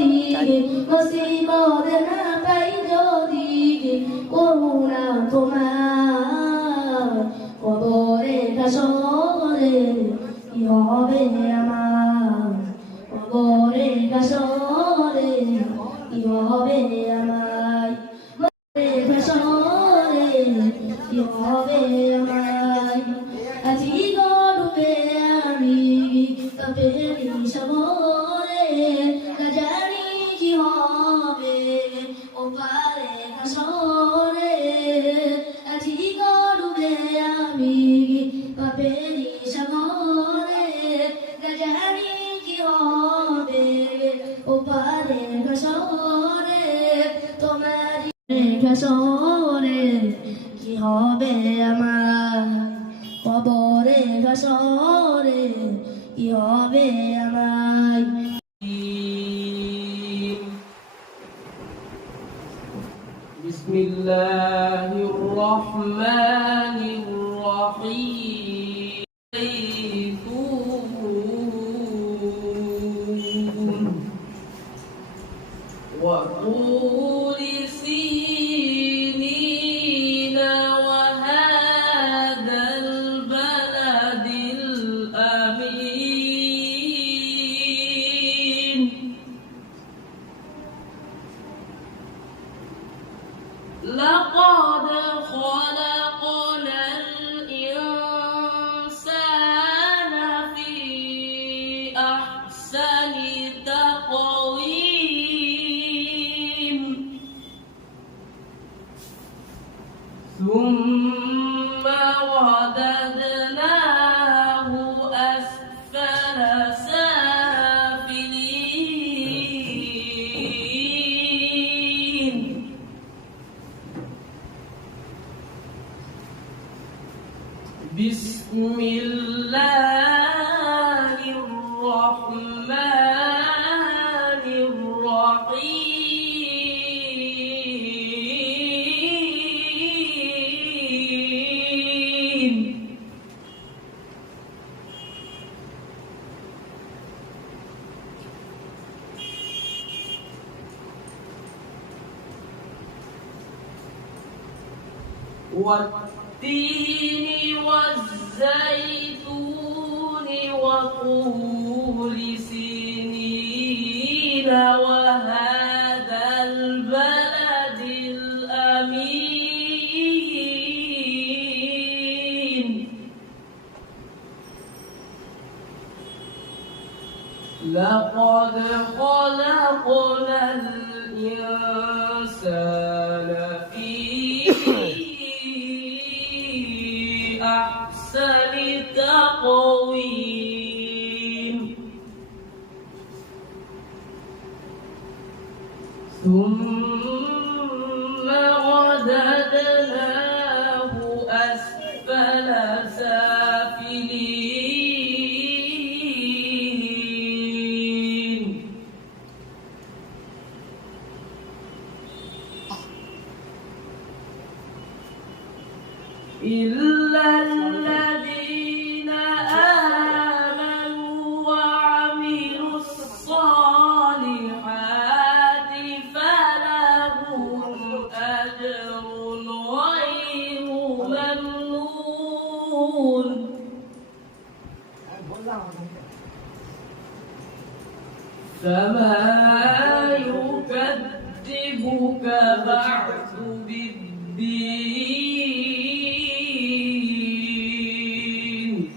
যদি মুসিবত না পাই যদি করুণা তোমার কবরে হাসরে কি হবে আমার কবরে হাসরে কি হবে আমার হাসরে কি হবে আমার আজি গড়বে আমি পাপেরি সবরে না জানি কি হবে ও পারে হাসরে আজি গড়বে আমি পাপেরি সবরে না জানি কি হবে ও পারে হাসরে তোমারি হাসরে কি হবে আমার কবরে হাসরে কি হবে আমার বিসমিল্লাহির রহমানির রহিম ওয়া তুরি سينين وهذا البلد الأمين لقد خلقنا الإنسان في أحسن تقويم ثم رددناه أسفل سافلين بسم الله الرحمن الرحيم والتين والزيتون وطور سينين وهذا البلد الأمين لقد خلقنا الإنسان في أحسن تقويم ثم رددناه أسفل سافلين إلا الذين آمنوا وعملوا الصالحات فلهم أجر غير ممنون فما يكذبك بعد بالدين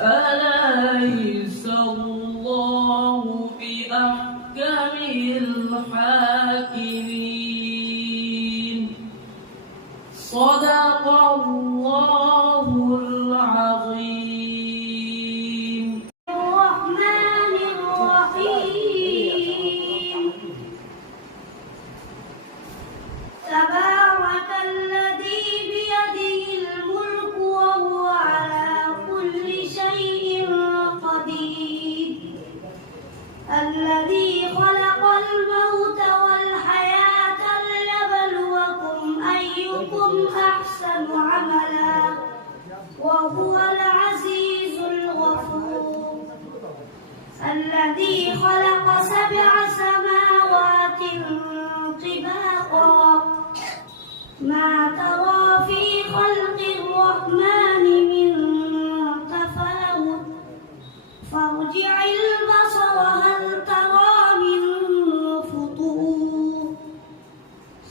أليس الله بأحكم الحاكمين صدق الله العظيم الرحمن الرحيم تبارك الذي بيده الملك وهو على كل شيء قدير الذي خلق الموت والحياة ليبلوكم أيكم أحسن عملا وهو العزيز الغفور الذي خلق سبع سماوات طباقا ما ترى في خلق الرحمن من تفاوت فارجع البصر هل ترى من فطور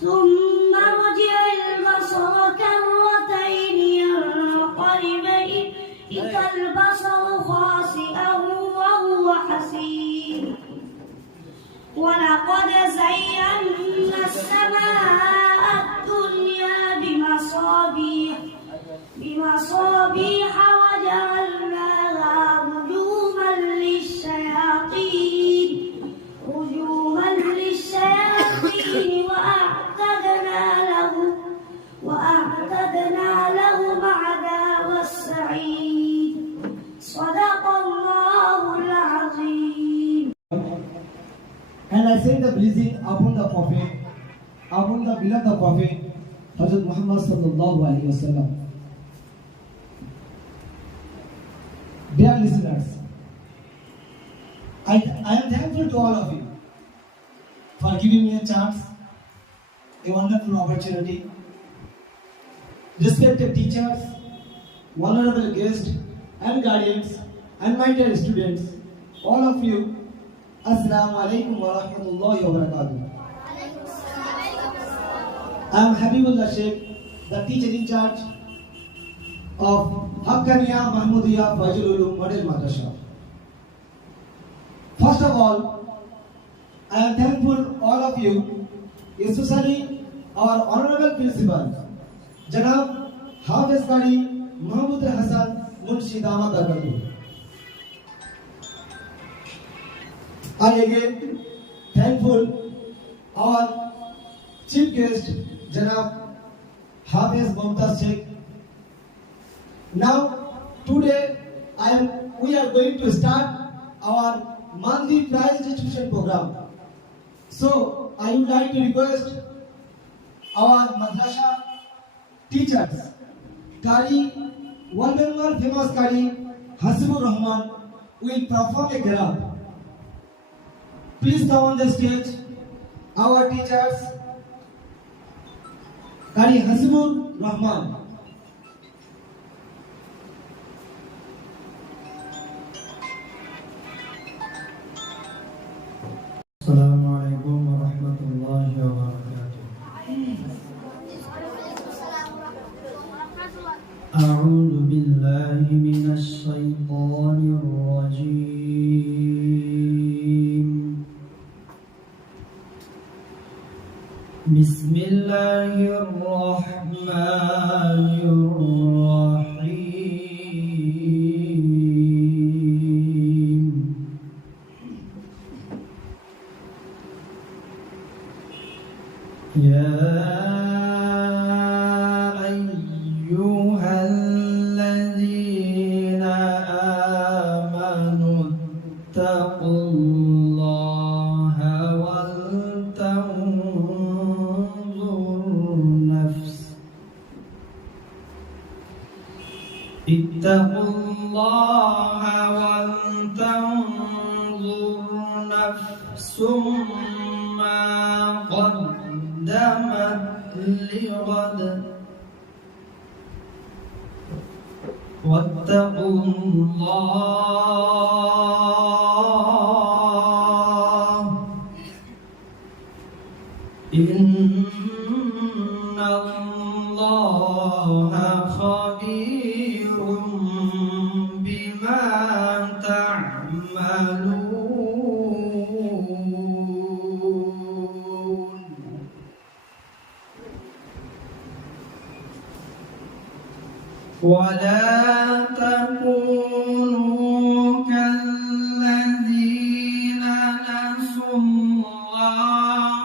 ثم ارجع البصر كرتين ينقلب إليك البصر خاسئا وهو حسير ولقد زينا السماء الدنيا بمصابيح وجعلناها رجوما للشياطين وأعتدنا لهم عذاب السعير صدق الله العظيم. And I say the blessing upon the Prophet, upon the beloved Prophet, Hazrat Muhammad sallallahu alaihi wasallam. Dear listeners, I am thankful to all of you for giving me a chance, a wonderful opportunity. Respected teachers, honorable guests and guardians, and my dear students, all of you, Assalamu alaikum wa rahmatullahi wa barakatuh. I am Habibullah Sheikh, the teacher in charge of Haqqaniya Mahmudiyya Fazil Ulum Model Madrasa. First of all, I am thankful all of you, especially our honorable principal, Janab Hafiz Qari Mahmud Hassan Munshi Damat Dargatu. I again thankful our chief guest Janab Hafiz Mumtaz Sheikh. Now today we are going to start our monthly prize distribution program. So I would like to request our madrasa teachers, Qari, one famous Qari Hasibur Rahman will perform a qiraat. Please come on the stage. Our teachers, Qari Hasibur Rahman. Assalamu alaikum wa rahmatullahi wa barakatuh. A'udhu billahi minash shaitanir rajim. Bismillahir rahmanir rahim. يا أيها الذين آمنوا اتقوا الله ولتنظر نفس ما قدمت لغد واتقوا الله إن الله خبير بما تعملون. ولا تكونوا كالذين نسوا الله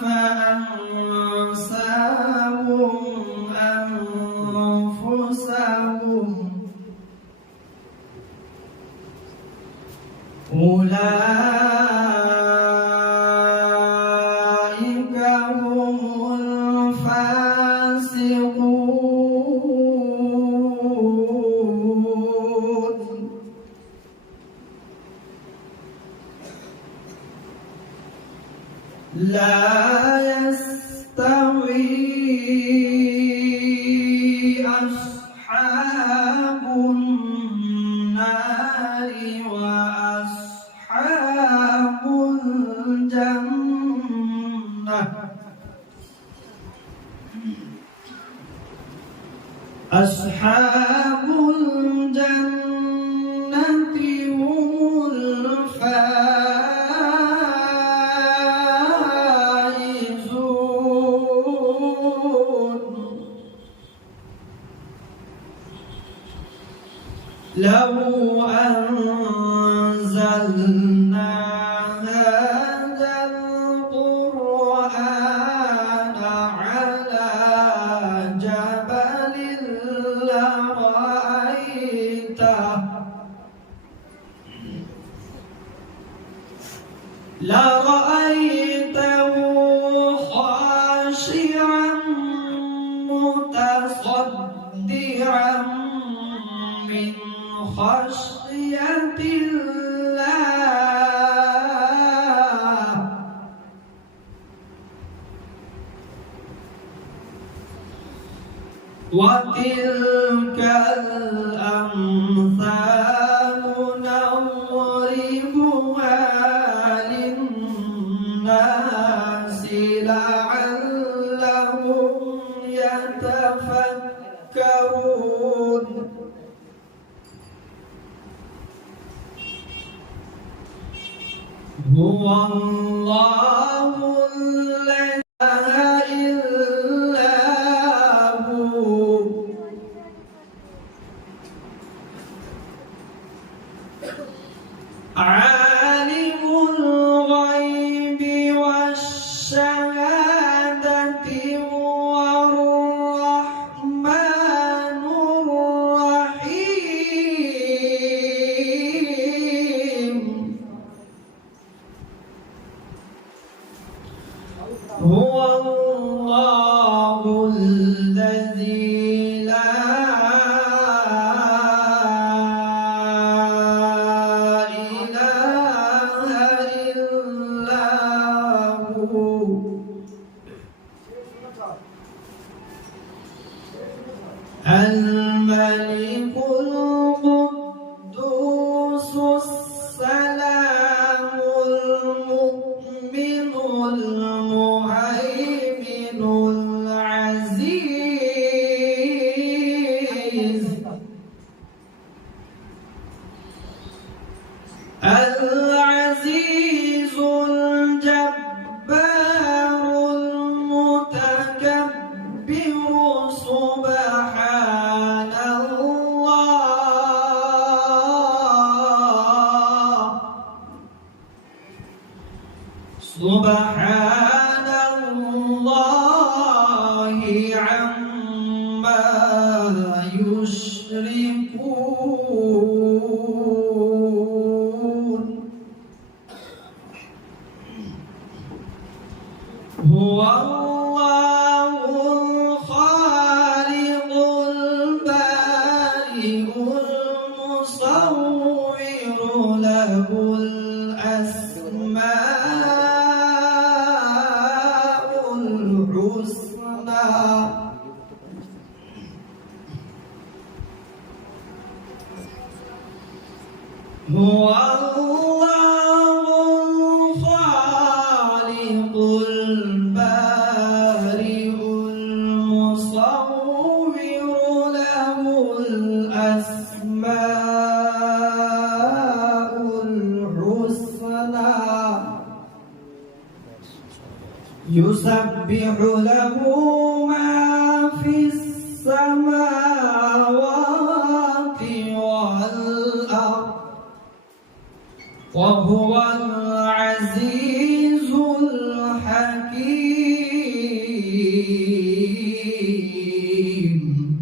فأنساهم أنفسهم أولئك هم الفاسقون. لا يستوي أصحاب النار وأصحاب الجنة أصحاب الجنة هم الفائزون لو أنزلنا هذا القرآن على جبل لرأيته خاشعا متصدعا من خشية الله وتلك الأمثال نضربها للناس لعلهم يتفكرون هو الله الذي لا إله إلا هو عالم الغيب والشهادة والرحمن الرحيم هو الله الذي لا الملك القدوس السلام المؤمن المهيمن العزيز العزيز الجبار المتكبر سبحان الله عما يشركون هو الله الخالق البارئ المصور له الأسماء الحسنى هو الله الخالق البارئ المصور له الأسماء الحسنى يسبح له ما في السماوات والأرض وهو العزيز الحكيم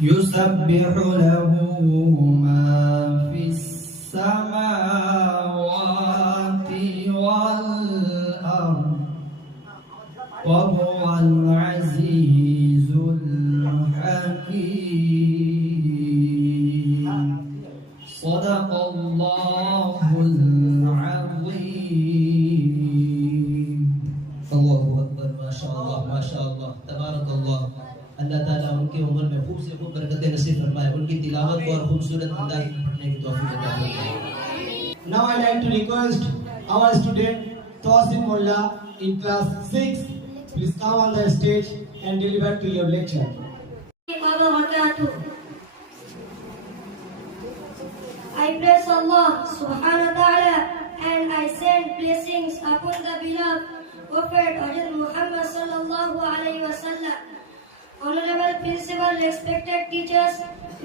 يسبح له ما في السماوات والأرض وهو العزيز الحكيم صدق الله العظيم Now I like to request our student Tawsim Mullah in class 6. Please come on the stage and deliver to your lecture. I praise Allah subhanahu wa ta'ala and I send blessings upon the beloved Prophet Muhammad sallallahu alayhi wa sallam. Honorable principal, respected teachers,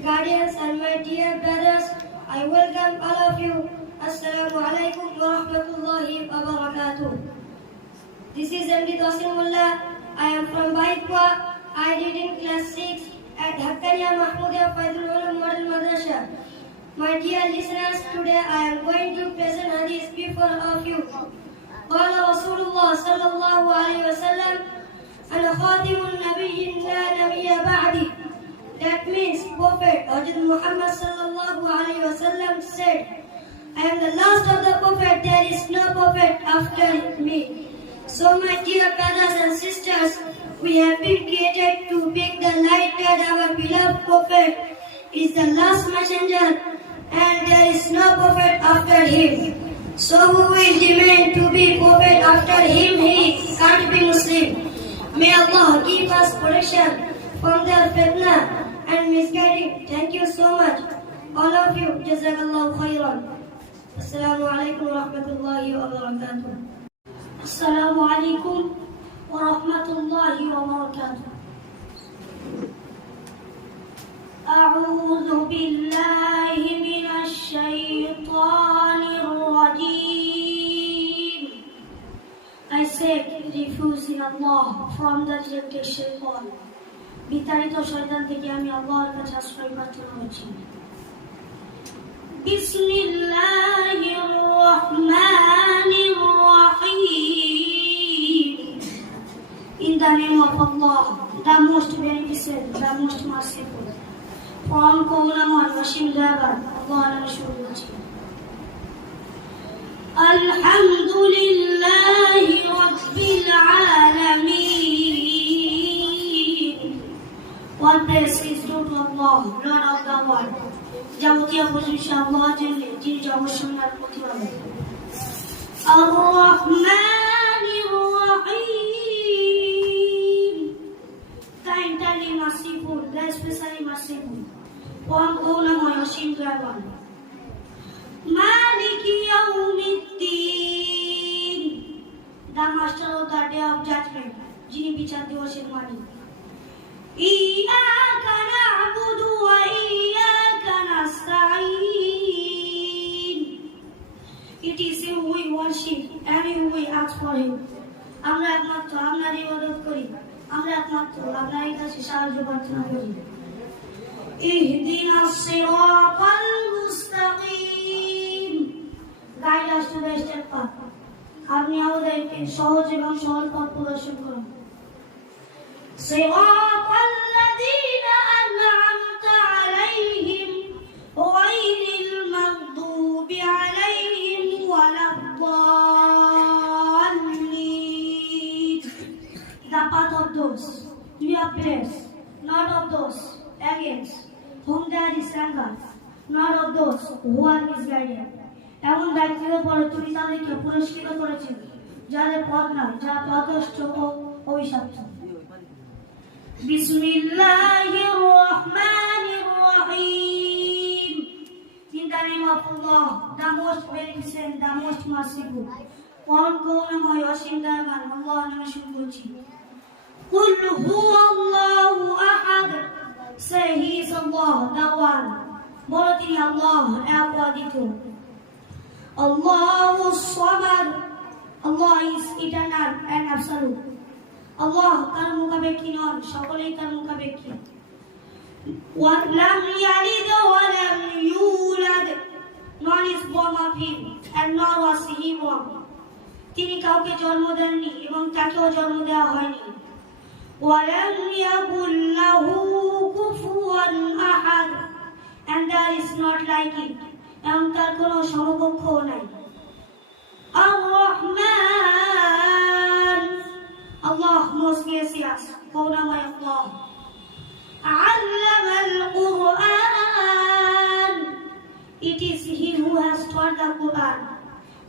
guardians and my dear brothers, I welcome all of you. Assalamu alaikum wa rahmatullahi wa barakatuh. This is MD Tawsim Mullah. I am from Baikwa. I read in class 6 at Haqqaniya Mahmudiyya Faidul Ulum Model Madrasa. My dear listeners, today I am going to present hadith before of you. قال رسول الله صلى الله عليه وسلم أنا خاتم النبي لا نبي بعدي. That means Prophet Muhammad sallallahu alaihi wasallam said, I am the last of the prophet, there is no prophet after me. So my dear brothers and sisters, we have been created to make the light that our beloved prophet is the last messenger and there is no prophet after him. So who will demand to be prophet after him? He can't be Muslim. May Allah give us protection from their fitna and misguiding. Thank you so much. All of you, Jazakallahu khairan. Assalamu alaikum wa rahmatullahi wa barakatuh. Assalamu alaikum wa rahmatullahi wa barakatuh. أعوذ بالله من الشيطان الرجيم. I seek refuge in Allah from the rejected shaitan. বিতাড়িত শয়তান থেকে আমি আল্লাহর কাছে আশ্রয় প্রার্থনা করছি। বিসমিল্লাহির রহমানির রহিম। In the name of Allah, the most beneficent, the most merciful. From Kaunamon, Washim Jabar, Allah নামে শুরু করছি। Alhamdulillahi Rabbil Alameen. All praise is due to Allah, Lord of the world. যাবতীয় প্রশংসা আল্লাহর জন্য, যিনি জগৎসমূহের প্রতিপালক। Ar-Rahmanir Rahim. The entirely merciful, the especially merciful. From Kaunamon, Washim Jabar. Maliki Yawmiddin. The master of the day of judgment, যিনি বিচার দিবসের মালিক। Iyyaka na'budu wa iyyaka nasta'in. It is you we worship and you we ask for him. আমরা একমাত্র আপনার ইবাদত করি, আমরা একমাত্র আপনার কাছে সাহায্য প্রার্থনা করি। ইহদিনাস সিরাতাল মুস্তাকিম। Guide us to the straight path. আপনি আমাদেরকে সহজ এবং সরল পথ প্রদর্শন করুন। সিরাতাল লাযীনা আন'আমতা আলাইহিম গায়রিল মাগদুবি আলাইহিম ওয়ালাদ-দাল্লিন। The path of those you are blessed, not of those against whom there is anger, not of those who are misguided. এমন ব্যক্তিদের পরে তুমি তাদেরকে পুরস্কৃত করেছেন যাদের পথ নাই, যারা পথভ্রষ্ট ও অভিশপ্ত। বিসমিল্লাহির রহমানির রহিম। In the name of Allah, the most beneficent, the most merciful. পরম করুণাময় অসীম দয়াবান আল্লাহর নামে শুরু করছি। কুল হুয়াল্লাহু আহাদ। Say he is Allah, the one. বলো তিনি আল্লাহ, এক অদ্বিতীয়। Allahu Samad. Allah is eternal and absolute. Allah কার মুখাপেক্ষী নন, সকলেই তার মুখাপেক্ষী। وَلَمْ يَلِدْ وَلَمْ يُولَدْ. None is born of him and nor was he born. তিনি কাউকে জন্ম দেননি এবং তাকেও জন্ম দেওয়া হয়নি। وَلَمْ يَكُنْ لَهُ كُفُوًا أَحَدٌ. And there is not like it. এবং তার কোনো সমকক্ষও নাই। আর-রহমান। Allah most gracious, Karunamoy Allah. আল্লামাল Quran. for the Quran.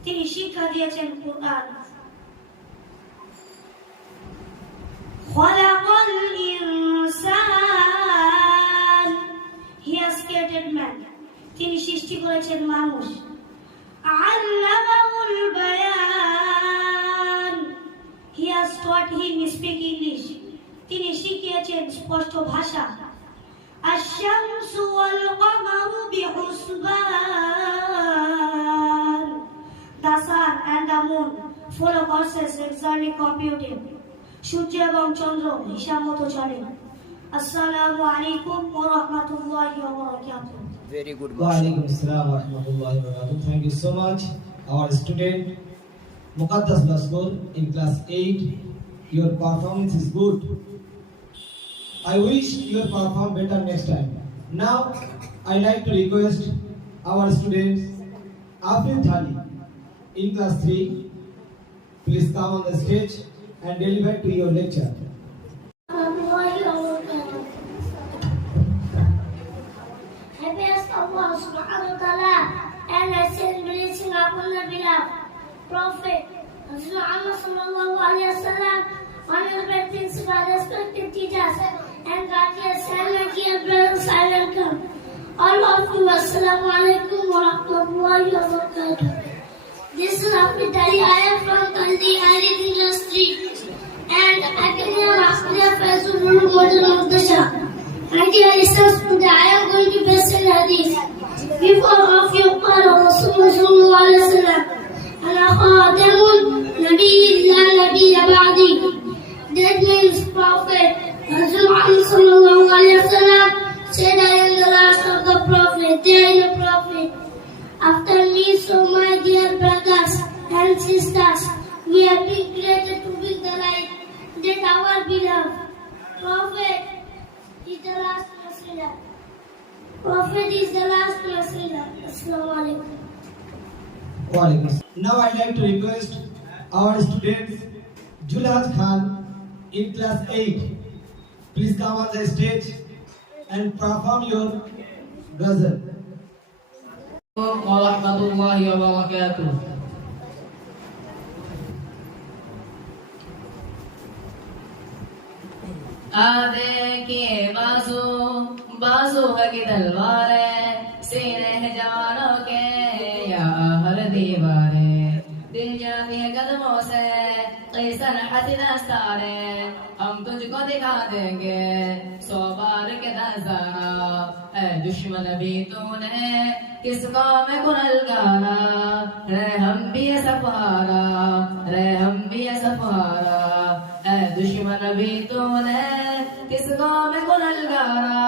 তিনি শিক্ষা দিয়েছেন কোরআন। খলাকাল ইনসান, he has created man. তিনি সৃষ্টি করেছেন মানুষ। আল্লামাহুল বায়ান, he has taught him speak English. তিনি শিখিয়েছেন স্পষ্ট ভাষা। আশ-শামসু ওয়াল কমারু বিহুসবান, the sun and the moon follow courses exactly computed. সূর্য এবং চন্দ্র হিসাব মতো চলে। আসসালামু আলাইকুম ওয়া রাহমাতুল্লাহি ওয়া বারাকাতুহু। Very good. Wa alaikum assalam wa rahmatullahi wa barakatuh. Thank you so much, our student Muqaddas Laskur in class 8. Your performance is good. I wish you perform better next time. Now, I like to request our students Afid Thali in class 3. Please come on the stage and deliver to your lecture. Allah subhanahu wa ta'ala, and I send blessing upon the beloved Prophet Muhammad sallallahu alaihi wasallam, honorable principal, respected teachers, and guardians, and my dear brothers, I welcome all of you. Assalamu alaikum wa rahmatullahi wa barakatuh. This is Afid Ali. I am from Kaldi. I live in class 3, and I can hear Asliya Faizul Model of the Shah. My dear listeners, today I am going to best in hadith. Before of you, Qala Rasulullah sallallahu alaihi wasallam, Ana khatamun nabiyyin la nabiyya ba'di. That means Prophet Rasulullah sallallahu alaihi wasallam said, I am the last of the Prophet. There is a Prophet after me. So my dear brothers and sisters, we have been created to be the light that our beloved Prophet is the last messenger. Prophet is the last messenger. Assalamu alaikum. Wa alaikum assalam. Now I'd like to request our students Julhaj Khan in class 8. Please come on the stage and perform your ghazal. Wa rahmatullahi wa barakatuh. آدھے کی بازو کی تلوار سینے ہے جوانوں کے یا ہر دیوارے دل جاتی ہے قدموں سے قیصر حسین استارے ہم تجھ کو دکھا دیں گے 100 بار کے نظارہ اے دشمن بھی تو نے کس قوم کو نلگارا رے ہم بھی سفارا رے ہم بھی سفارا اے دشمن بھی تو نے کس قوم کو نلگارا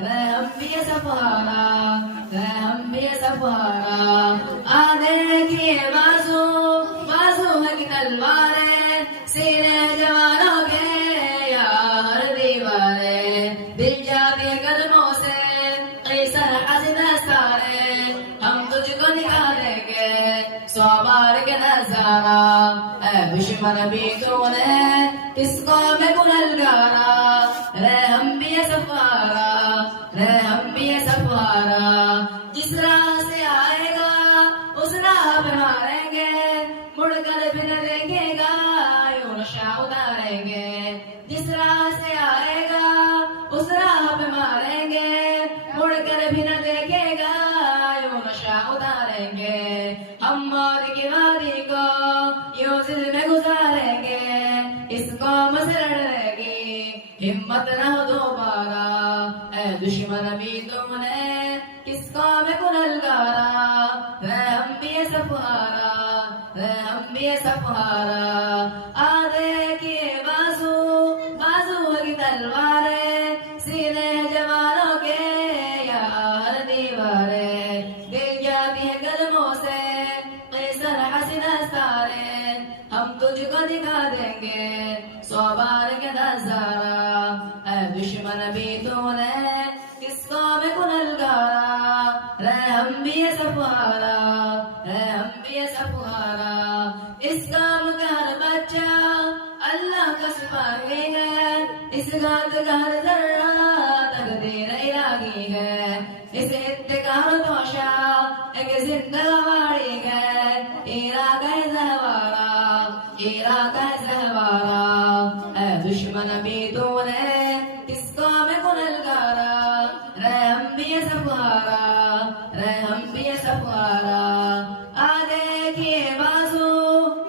رے ہم بھی سفارا رے ہم بھی سفارا آدھے کی بازو ہے کی تلواریں سینے جوانوں کے یا ہر دیوارے دل جاتی ہے قدموں سے قیصر حسین استارے ہم تجھ کو دکھا دیں گے 100 بار کے نظارہ اے دشمن بھی تو نے کس قوم کو نلگارا رے ہم بھی سفارا رے ہم بھی سفارا جس راہ سے آئے گا اس راہ پہ ماریں گے مڑ کر پھر دیکھے گا یوں نشہ اتاریں گے جس راہ سے آئے گا اس راہ پہ ماریں گے مڑ کر پھر دیکھے گا یوں نشہ اتاریں گے ہم موت کی وادی کو یوں دل میں گزاریں گے اس قوم سے لڑنے کی ہمت نہ ہو دوبارہ اے دشمن بھی تم نے کس قوم کو نلگارا رے ہم بھی سفارا رے ہم بھی سفارا آدھے کی بازو کی تلواریں سینے جوانوں کے یا ہر دیوارے دل جاتی ہے قدموں سے قیصر حسین استارے ہم تجھ کو دکھا دیں گے 100 بار کے نظارہ اے دشمن بھی تو نے کس قوم کو نلگارا رے ہم بھی سفارا رے ہم بھی سفارا اس کام کا ہر بچہ اللہ کا سپاہی ہے اس گات کا ہر ذرہ تقدیر الہی ہے اس اتقار توشا ایک زندہ दगावाड़ी गए इराक़ ज़हवारा इराक़ ज़हवारा ऐ दुश्मन भी तूने किसको में गुनहगारा रहम भी सफारा रहम भी सफारा आ देखिए बाजू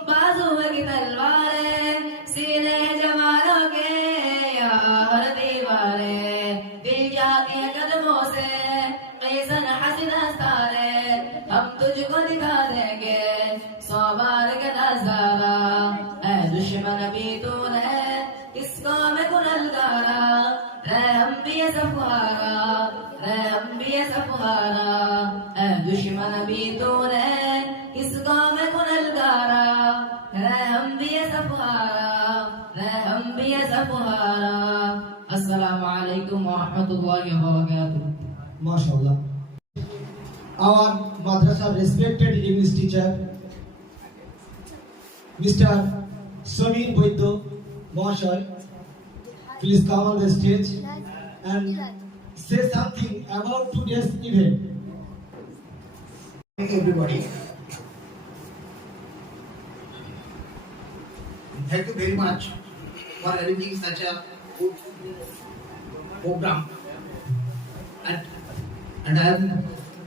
बाजू की तलवारें सीने जवानों के या हर दीवारे दिल जाती है कदमों से कैसन हसीन तारे हम तुझको दिखा देंगे 100 बार का नजारा ऐ दुश्मन भी तूने किसको में गुनहगारा रहम भी सफारा रहम भी सफारा ऐ दुश्मन भी तूने किसको में गुनहगारा रहम भी सफारा रहम भी सफारा। अस्सलामु अलैकुम व रहमतुल्लाहि व बरकातुहू। MashaAllah. Our madrasa respected English teacher, Mr. Samir Boiddo Mahashay, please come on the stage and say something about today's event. Everybody, thank you very much for arranging such a good program, and I am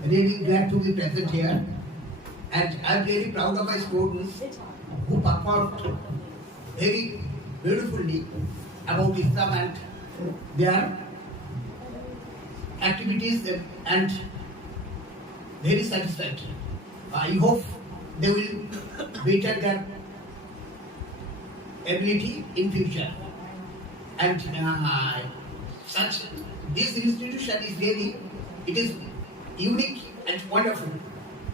really glad to be present here, and I am very proud of my students who performed very beautifully about Islam and their activities and very satisfactory. I hope they will better their ability in future. And such this institution is really, it is unique and wonderful.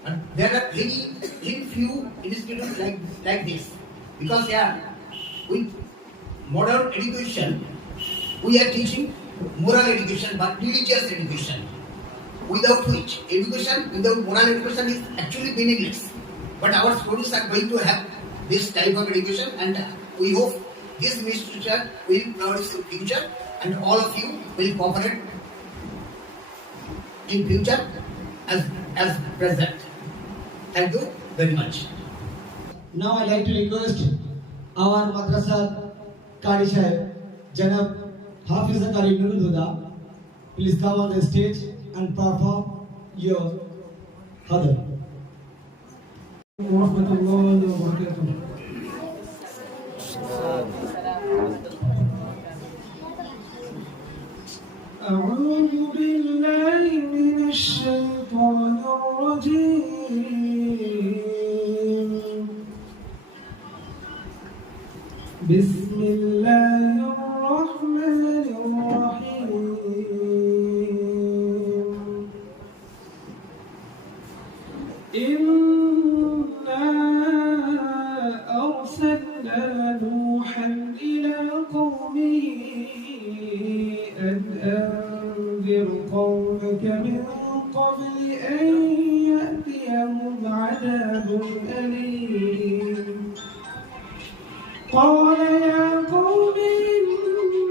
And there are very few institutions like this, because with modern education we are teaching moral education but religious education, without which education without moral education is actually meaningless. But our students are going to have this type of education, and we hope this institution will flourish in future, and all of you will cooperate in future as present. Thank you very much. Now I like to request our madrasa Qari Sahib, Janab Hafiz Qari Nurul Huda, please come on the stage and perform your hadar. ورحمة الله وبركاته. أعوذ بالله من الشيطان الرجيم. بسم الله الرحمن الرحيم. إنا أرسلنا نوحا إلى قومه أن أنذر قومك من قبل أن يأتيهم عذاب أليم. قال يا قوم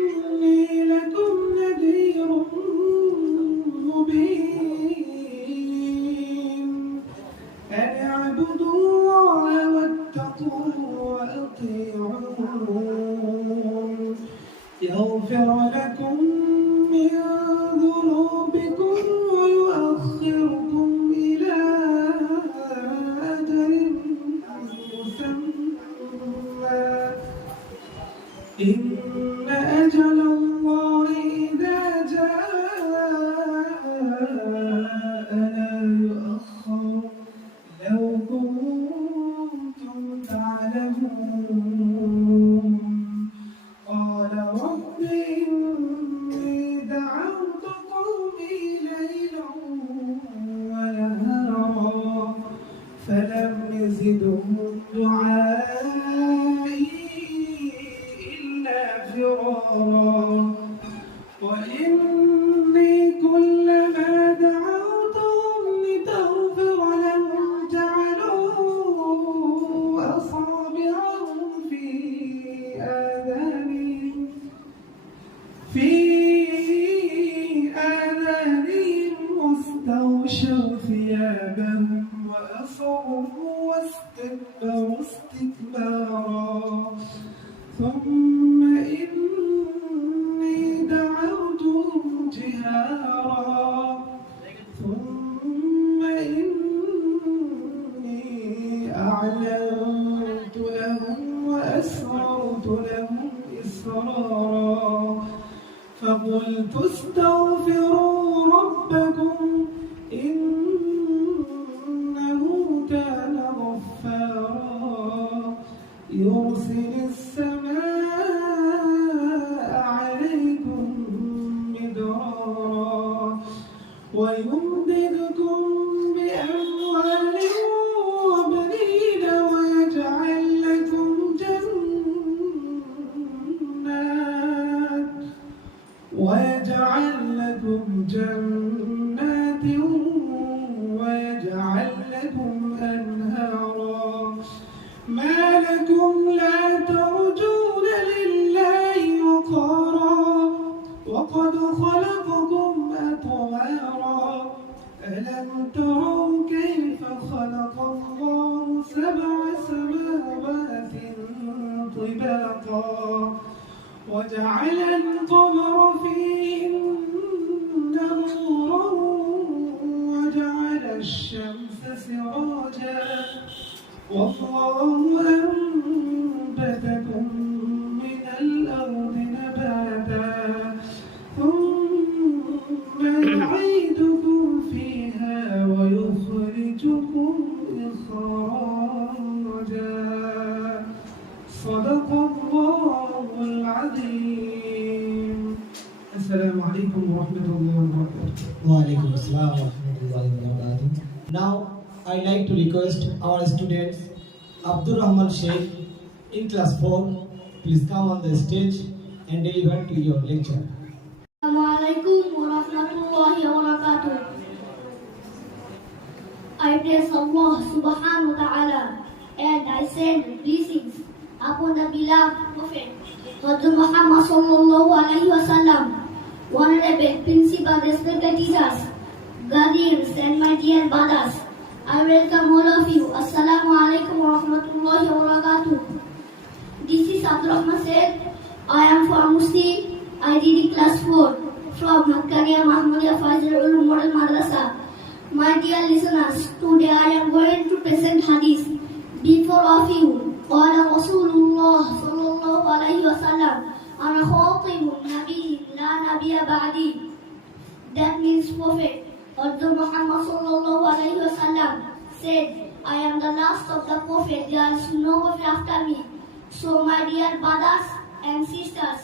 إني لكم نذير مبين أن اعبدوا الله واتقوه وأطيعون يغفر لكم من ذنوبكم ويؤخركم إلى أجل مسمى إن أجل الله إذا جاء لا يؤخر لو كنتم تعلمون. قال رب إني دعوت قومي ليلا ونهارا فلم يزدهم دعائي إلا فرارا. وإني كلما دعوتهم لتغفر لهم جعلوا أصابعهم في آذانهم واستغشوا ثيابهم واستكبروا استكبارا ثم إني دعوتهم جهارا ثم إني أعلنت لهم وأسررت لهم إسرارا فقلت استغفروا ربكم إنه كان غفارا يرسل السماء عليكم مدرارا ويمددكم بأموال وبنين ويجعل لكم جنات ويجعل لكم أنهارا ما لكم لا ترجون لله وقارا وقد خلقكم أطوارا ألم تروا كيف خلق الله سبع سماوات طباقا وجعل القمر فيهن نورا وجعل الشمس سراجا والله أنبتكم من الأرض نباتا ثم يعيدكم فيها ويخرجكم إخراجا صدق الله العظيم. السلام عليكم ورحمة الله وبركاته. Walaikum Assalam wa rahmatullahi wa barakatuh. Now, I'd like to request our students, Abdul Rahman Sheikh in class 4, please come on the stage and deliver to your lecture. Assalamualaikum warahmatullahi wabarakatuh. I praise Allah subhanahu wa ta'ala and I send blessings upon the beloved Prophet Hazrat Muhammad sallallahu alaihi wasallam, honorable principal, respected teachers, guardians and my dear brothers. I welcome all of you. Assalamu alaikum warahmatullahi wabarakatuh. This is Abdul Rahman Sheikh. I am from Muslim. I read in class 4 from Haqqaniya Mahmudiyya Fazil Ulum Model Madrasa. My dear listeners, today I am going to present hadith before of you. قال رسول الله صلى الله عليه وسلم أنا خاطب النبي لا نبي بعدي. That means Prophet Hazrat Muhammad sallallahu alaihi wasallam said, I am the last of the Prophet, there is no prophet after me. So my dear brothers and sisters,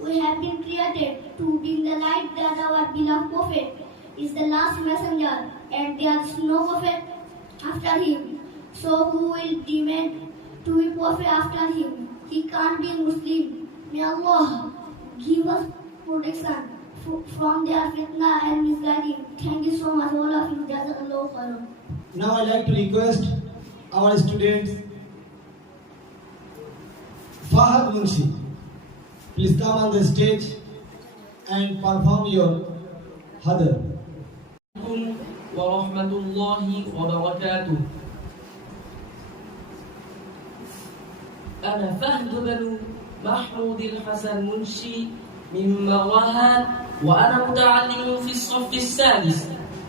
we have been created to bring the light that our beloved Prophet is the last messenger and there is no prophet after him. So who will demand to be prophet after him? He can't be Muslim. May Allah give us protection from their fitna and misguiding. Thank you so much, all of you. Jazakallahu khairan. Now, I'd like to request our students, Fahad Munshi, please come on the stage and perform your hadar. ورحمة الله وبركاته. أنا فهد بن محمود الحسن منشي من مروان، وأنا متعلم في الصف السادس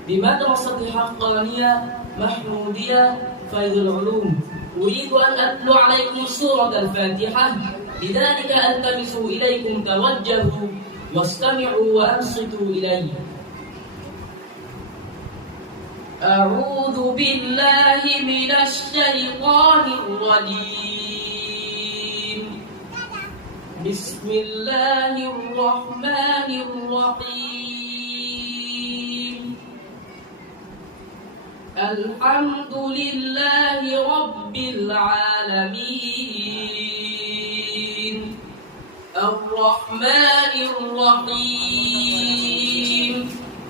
بمدرسة حقانية محمودية فيض العلوم. أريد أن أتلو عليكم سورة الفاتحة، لذلك ألتمس إليكم توجهوا واستمعوا وأنصتوا إلي. أعوذ بالله من الشيطان الرجيم. بسم الله الرحمن الرحيم. الحمد لله رب العالمين الرحمن الرحيم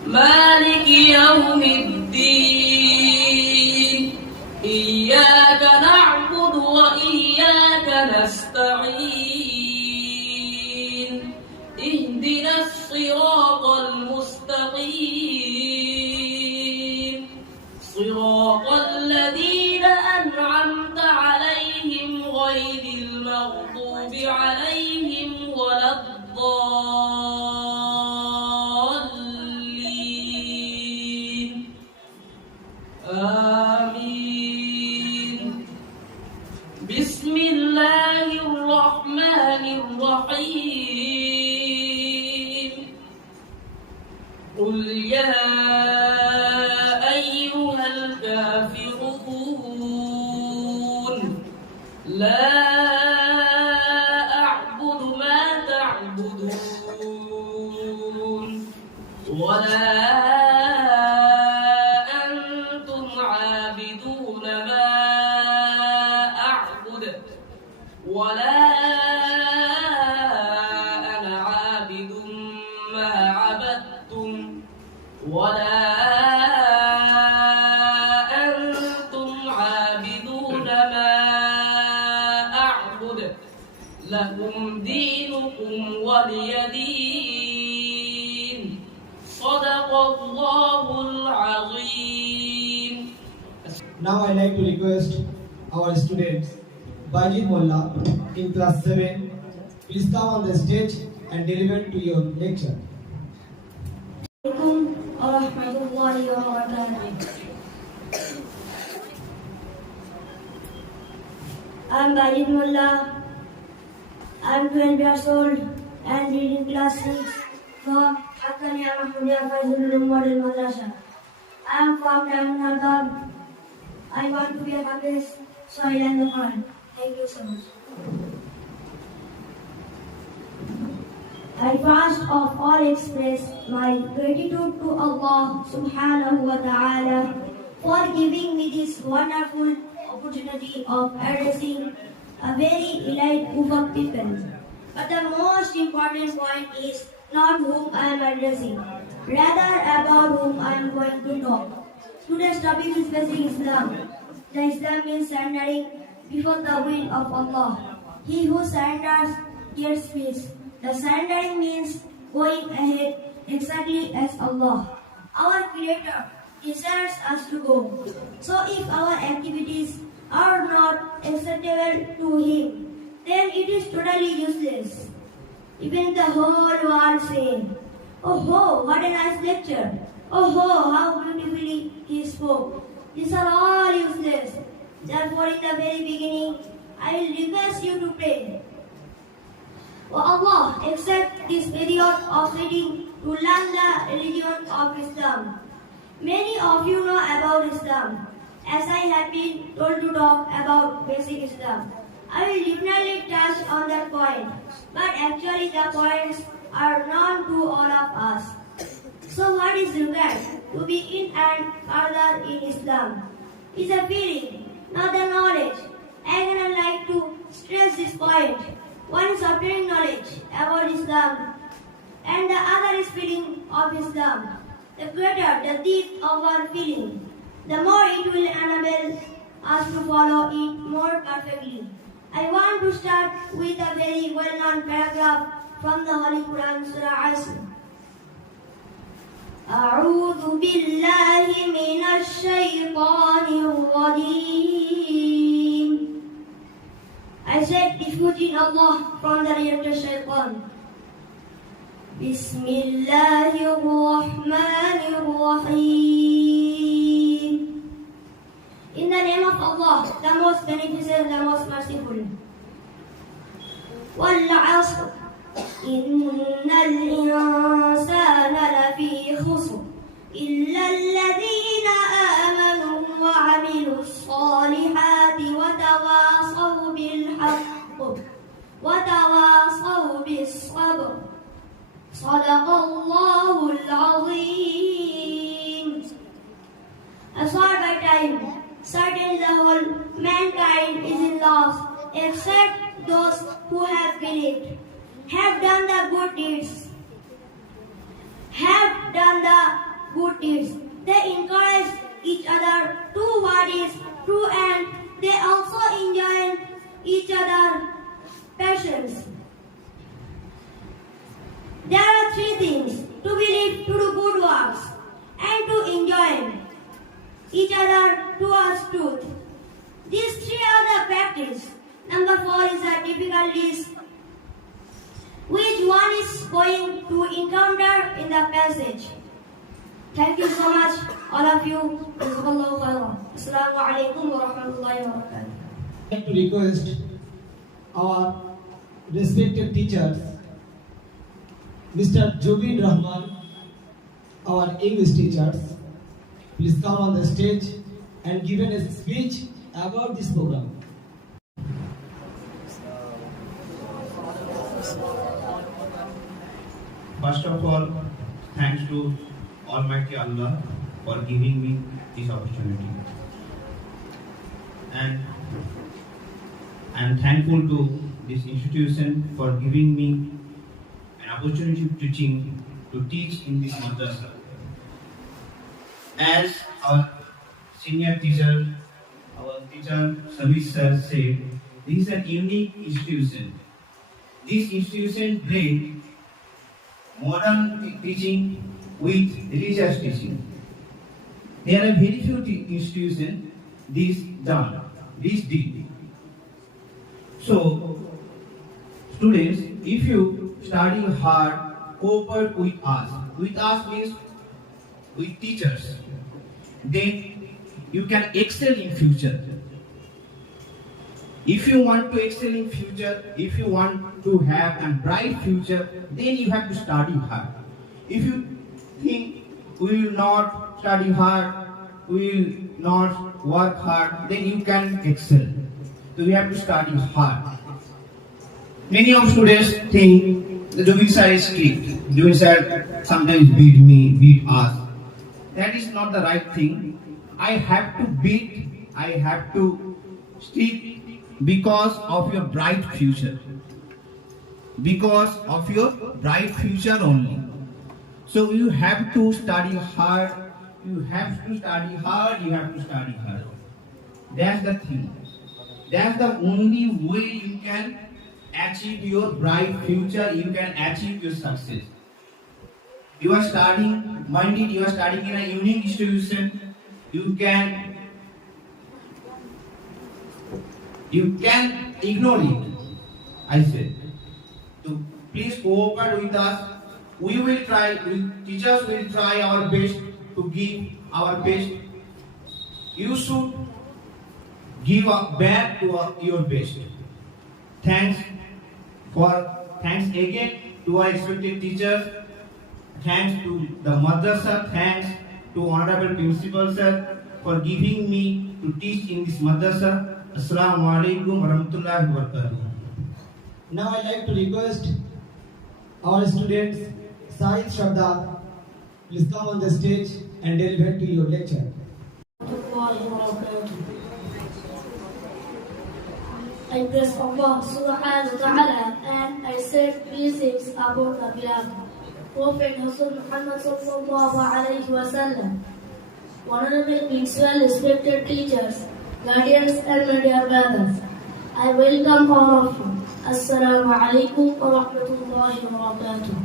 مالك يوم الدين إياك نعبد وإياك نستعين اهدنا الصراط المستقيم صراط الذين بسم الله الرحمن الرحيم قل يا أيها الكافرون لا أعبد ما تعبدون ولا أنتم عابدون ما أعبد ولا أنا عابد ما عبدتم ولا أنتم عابدون ما أعبد لكم دينكم ولي دين صدق الله العظيم. Now I like to request our students, Bajid Molla in class 7, please come on the stage and deliver to your lecture. Assalamualaikum warahmatullahi wabarakatuh. I'm Bajid Mullah. I'm 12 years old and reading class 6 from Haqqaniya Mahmudiyya Faizul Ulum Model Madrasa. I am from Diamond. I want to be a Hafiz, so I learn the Quran. Thank you so much. I first of all express my gratitude to Allah subhanahu wa ta'ala for giving me this wonderful opportunity of addressing a very elite group of people. But the most important point is not whom I am addressing, rather about whom I am going to talk. Today's topic is facing Islam. The Islam means surrendering before the will of Allah. He who surrenders gets peace. The surrendering means going ahead exactly as Allah, our Creator, desires us to go. So if our activities are not acceptable to Him, then it is totally useless. Even the whole world saying, "Oh ho, what a nice lecture! Oh ho, how beautifully he spoke." These are all useless. Therefore, in the very beginning, I will request you to pray. Oh Allah, accept this period of reading to learn the religion of Islam. Many of you know about Islam, as I have been told to talk about basic Islam. I will definitely touch on that point, but actually the points are known to all of us. So what is required to be in and further in Islam? Is a feeling, not the knowledge. I would like to stress this point. One is obtaining knowledge about Islam, and the other is feeling of Islam. The greater the depth of our feeling, the more it will enable us to follow it more perfectly. I want to start with a very well-known paragraph from the Holy Quran, Surah Asr. أعوذ بالله من الشيطان الرجيم. I said refuge in Allah from the reactor shaitan. Bismillahirrahmanirrahim. In the name of Allah, the most beneficent, the most merciful. وَالْعَصْرِ إِنَّ الْإِنسَانَ لَفِي خُسْرٍ إِلَّا الَّذِينَ آمَنُوا وَعَمِلُوا الصَّالِحَاتِ وَتَوَاصَوْا بِالْحَقِّ وَتَوَاصَوْا بِالصَّبْرِ صَدَقَ اللَّهُ الْعَظِيمُ. A short by time, certainly the whole mankind is in loss, except those who have believed, have done the good deeds, They encourage each other to what is true, and they also enjoy each other's passions. There are three things: to believe, to do good works, and to enjoy each other towards truth. These three are the practice. Number 4 is the difficulties which one is going to encounter in the passage. Thank you so much, all of you. Assalamu alaikum wa rahmatullahi wa barakatuh. like to request our respected teachers, Mr. Jubin Rahman, our English teachers, please come on the stage and give a speech about this program. First of all, thanks to Almighty Allah for giving me this opportunity. And I am thankful to this institution for giving me an opportunity to teach in this madrasa. As our senior teacher, our teacher Sabir sir said, this is a unique institution. This institution blends modern teaching with religious teaching. There are very few institutions this did. So, students, if you study hard, cooperate with us. With us means with teachers. Then you can excel in future. If you want to excel in future, if you want to have a bright future, then you have to study hard. If you think we will not study hard, we will not work hard, then you can excel. So we have to study hard. Many of students think the Jubin sir is strict. Jubin sir sometimes beat us. That is not the right thing. I have to strict because of your bright future. Because of your bright future only. So you have to study hard. You have to study hard. That's the thing. That's the only way you can achieve your bright future. You can achieve your success. You are studying, minded, you are studying in a unique institution. You can ignore it. I said. So please cooperate with us. We teachers will try our best to give our best. You should give back to your best. Thanks again to our respected teachers. Thanks to the madrasa. Thanks to Honorable Principal Sir for giving me to teach in this madrasa. Assalamu alaikum warahmatullahi wabarakatuh. Now I like to request our students, Sahid Shraddha, please come on the stage and deliver to your lecture. I bless Allah subhanahu wa ta'ala and I said blessings upon the beloved Prophet Muhammad sallallahu alayhi wa sallam. Honorable principal, respected teachers, guardians and my dear brothers, I welcome all of you. Assalamu alaikum wa rahmatullahi wa barakatuh.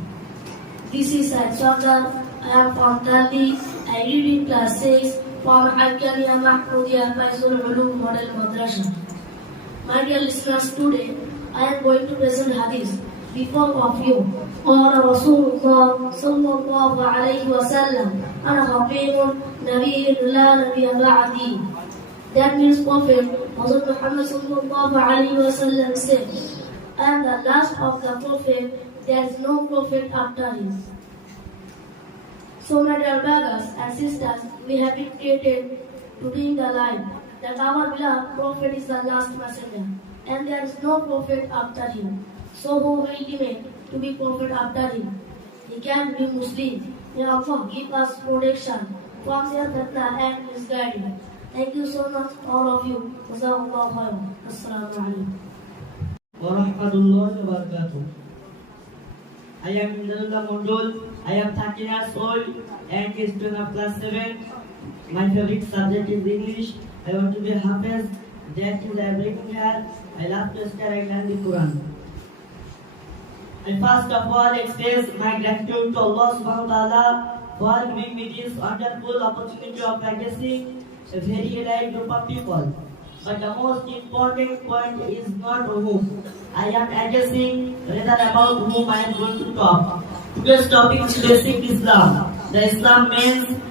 This is Sahid Shraddha. I am from Delhi. I read in class 6 from Al-Kamiya Mahmudiyya Faizul Ulum Model Madrasa. My dear listeners, today I am going to present hadith before of you. قال رسول الله صلى الله عليه وسلم أنا خبير نبي لا نبي بعدي. That means Prophet Muhammad sallallahu alaihi wasallam said, I am the last of the Prophet, there is no Prophet after him. So my dear brothers and sisters, we have been created to be in the light that our beloved Prophet is the last messenger and there is no Prophet after him. So who will remain to be Prophet after him? He can be Muslim. May Allah give us protection from their fitna and misguiding. Thank you so much, all of you. Jazakallahu khairan. Assalamu alaikum. Warahmatullahi wabarakatuh. I am Nirula Mondol. I am 13 years old and is student of class 7. My favorite subject is English. I want to be Hafiz. That is everything here. I love to study and the Quran. I first of all express my gratitude to Allah subhanahu wa ta'ala for giving me this wonderful opportunity of addressing a very elite group of people. But the most important point is not whom I am addressing, rather about whom I am going to talk. Today's topic is basic Islam. The Islam means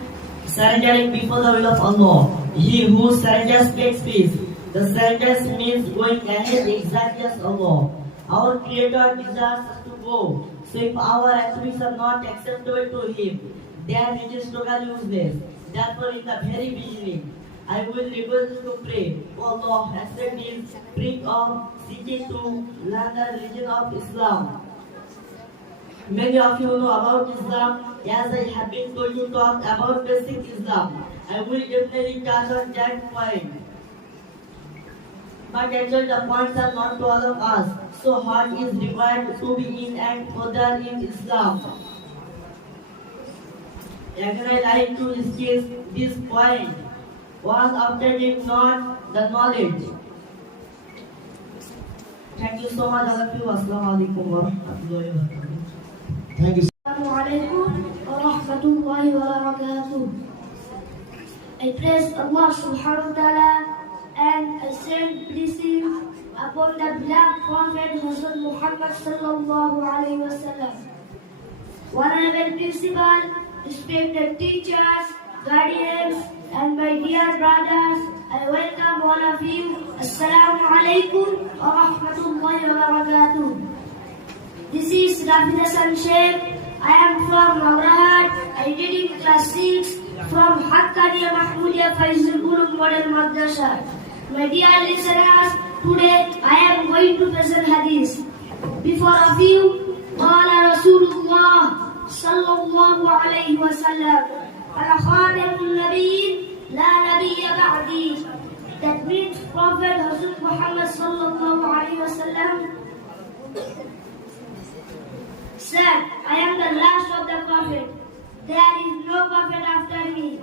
surrendering before the will of Allah. He who surrenders takes peace. The sentence means going ahead exactly as Allah. Our Creator desires us to go. So if our activities are not acceptable to Him, then it is totally useless. Therefore, in the very beginning, I will request to pray, O Allah, accept this bring of seeking to learn the religion of Islam. Many of you know about Islam, as I have been told to talk about basic Islam. I will definitely touch on that point. But actually the points are not to all of us. So what is required to be in and further in Islam? Again I like to discuss this point. Was obtaining not the knowledge. Thank you so much all of you. Assalamu alaikum wa rahmatullahi wa barakatuh. Thank you. Assalamu alaikum wa rahmatullahi wa barakatuh. I praise Allah subhanahu wa ta'ala and I send blessings upon the beloved Prophet Hazrat Muhammad sallallahu alaihi wasallam. Honorable principal, respected teachers, guardians, and my dear brothers, I welcome all of you. Assalamu alaikum wa rahmatullahi wa barakatuh. This is Rafi Hassan Sheikh. I am from Mabrahat. I did in class 6 from Haqqaniya Mahmudiya Faizul Ulum Model Madrasa. My dear listeners, today I am going to present hadith. Before a few, قال رسول الله صلى الله عليه وسلم أنا خاتم النبيين لا نبي بعدي. That means Prophet Hazrat Muhammad sallallahu alaihi wasallam said, I am the last of the prophet. There is no prophet after me.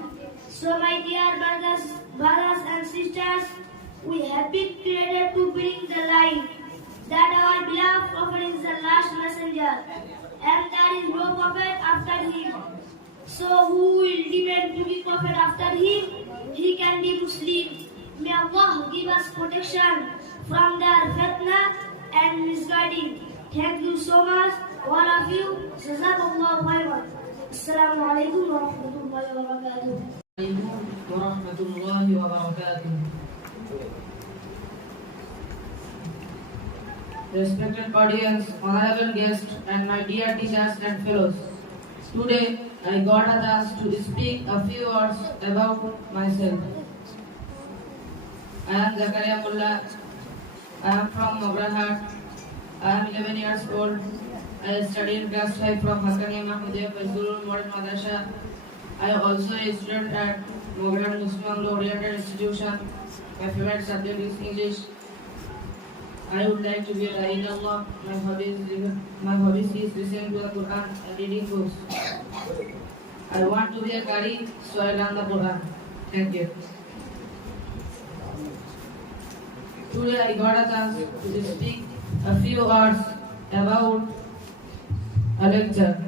So my dear brothers and sisters, we have been created to bring the light that our beloved prophet is the last messenger and there is no prophet after him. So who will demand to be prophet after him? He can be Muslim. May Allah give us protection from their fitna and misguiding. Thank you so much, all of you. Jazakallahu khairan. Assalamu alaikum wa rahmatullahi wa barakatuh. wa rahmatullahi wa barakatuh. Respected audience, honorable guests, and my dear teachers and fellows. Today, I got a chance to speak a few words about myself. I am Zakaria Mullah. I am from Mabrahat. I am 11 years old. I study in class 5 from Haqqaniya Mahmudiya Faizul Model Madrasa. I am also a student at Mabrahat Muslim Oriented Institution. My favorite subject is English. I would like to be a Da'i in Allah. My hobbies is listening to the Quran and reading books. I want to be a Qari, so I learn the Quran. Thank you. Today I got a chance to speak a few words about a lecture.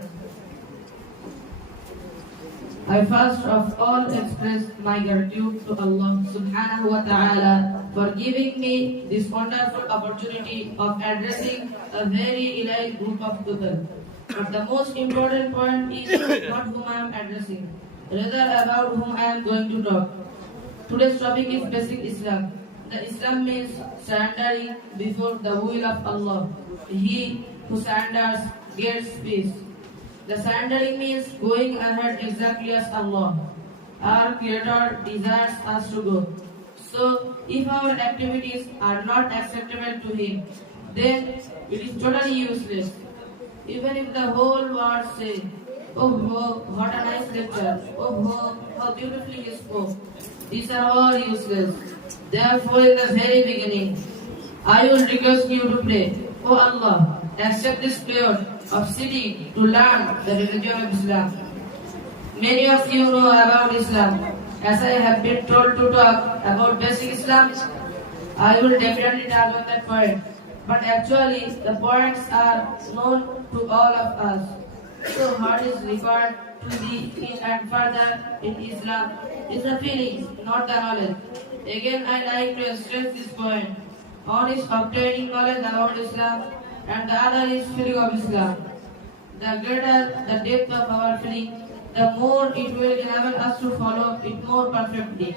I first of all express my gratitude to Allah subhanahu wa ta'ala for giving me this wonderful opportunity of addressing a very elite group of people. But the most important point is not whom I am addressing, rather about whom I am going to talk. Today's topic is basic Islam. The Islam means surrendering before the will of Allah. He who surrenders gets peace. The surrendering means going ahead exactly as Allah. Our Creator desires us to go. So, if our activities are not acceptable to Him, then it is totally useless. Even if the whole world say, "Oh, what a nice lecture! Oh, how beautifully he spoke," these are all useless. Therefore, in the very beginning, I will request you to pray, "Oh Allah, accept this prayer of sitting to learn the religion of Islam." Many of you know about Islam. As I have been told to talk about basic Islam, I will definitely talk on that point. But actually, the points are known to all of us. So what is required to be in and further in Islam is the feeling, not the knowledge. Again, I like to stress this point. One is obtaining knowledge about Islam and the other is feeling of Islam. The greater the depth of our feeling, the more it will enable us to follow it more perfectly.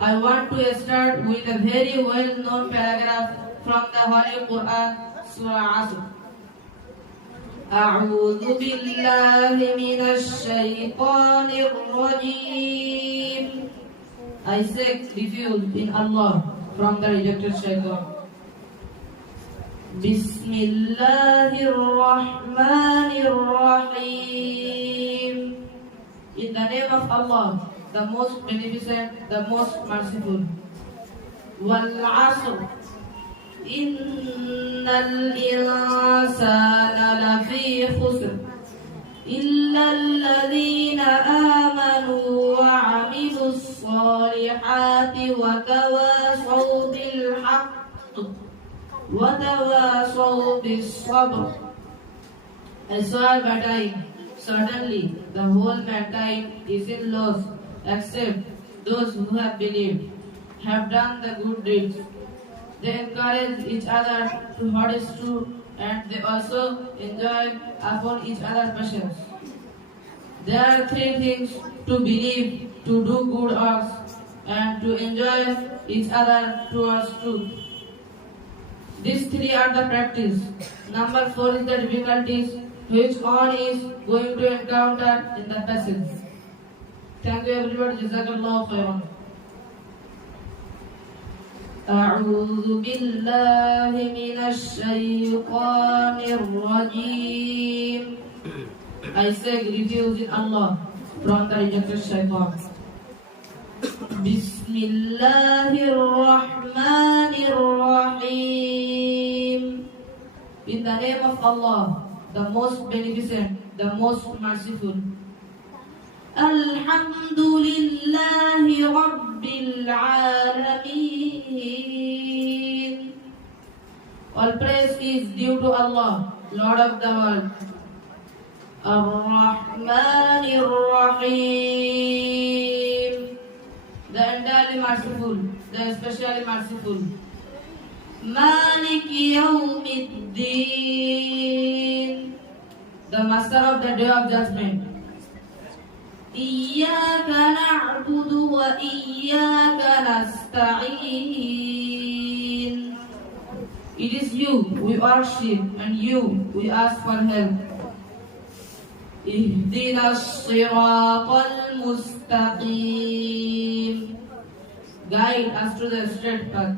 I want to start with a very well-known paragraph from the Holy Quran, Surah Asr. أعوذ بالله من الشيطان الرجيم. I seek refuge in Allah from the rejected shaitan. Bismillahir Rahmanir Rahim. In the name of Allah, the most beneficent, the most merciful. Wal Asr. Innal insana lafi khusr illa alladhina amanu wa amilus salihati wa tawasaw bil haqq wa tawasaw bis sabr. I swear by dying, certainly the whole mankind is in loss except those who have believed, have done the good deeds. They encourage each other to what is true, and they also enjoy upon each other's patience. There are three things: to believe, to do good works, and to enjoy each other towards truth. These three are the practice. Number 4 is the difficulties which one is going to encounter in the passage. Thank you everybody. Jazakallahu khairan. أعوذ بالله من الشيطان الرجيم. I seek refuge in Allah from the rejected shaitan. Bismillahir Rahmanir Rahim. In the name of Allah, the most beneficent, the most merciful. Alhamdulillahi Rabbil Alameen. All praise is due to Allah, Lord of the world. Ar-Rahmanir Rahim. The entirely merciful, the especially merciful. Malik Yawmiddin. The master of the day of judgment. Iyyaka na'budu wa iyyaka nasta'in. It is you we worship and you we ask for help. Ihdinas siratal mustaqim. Guide us to the straight path.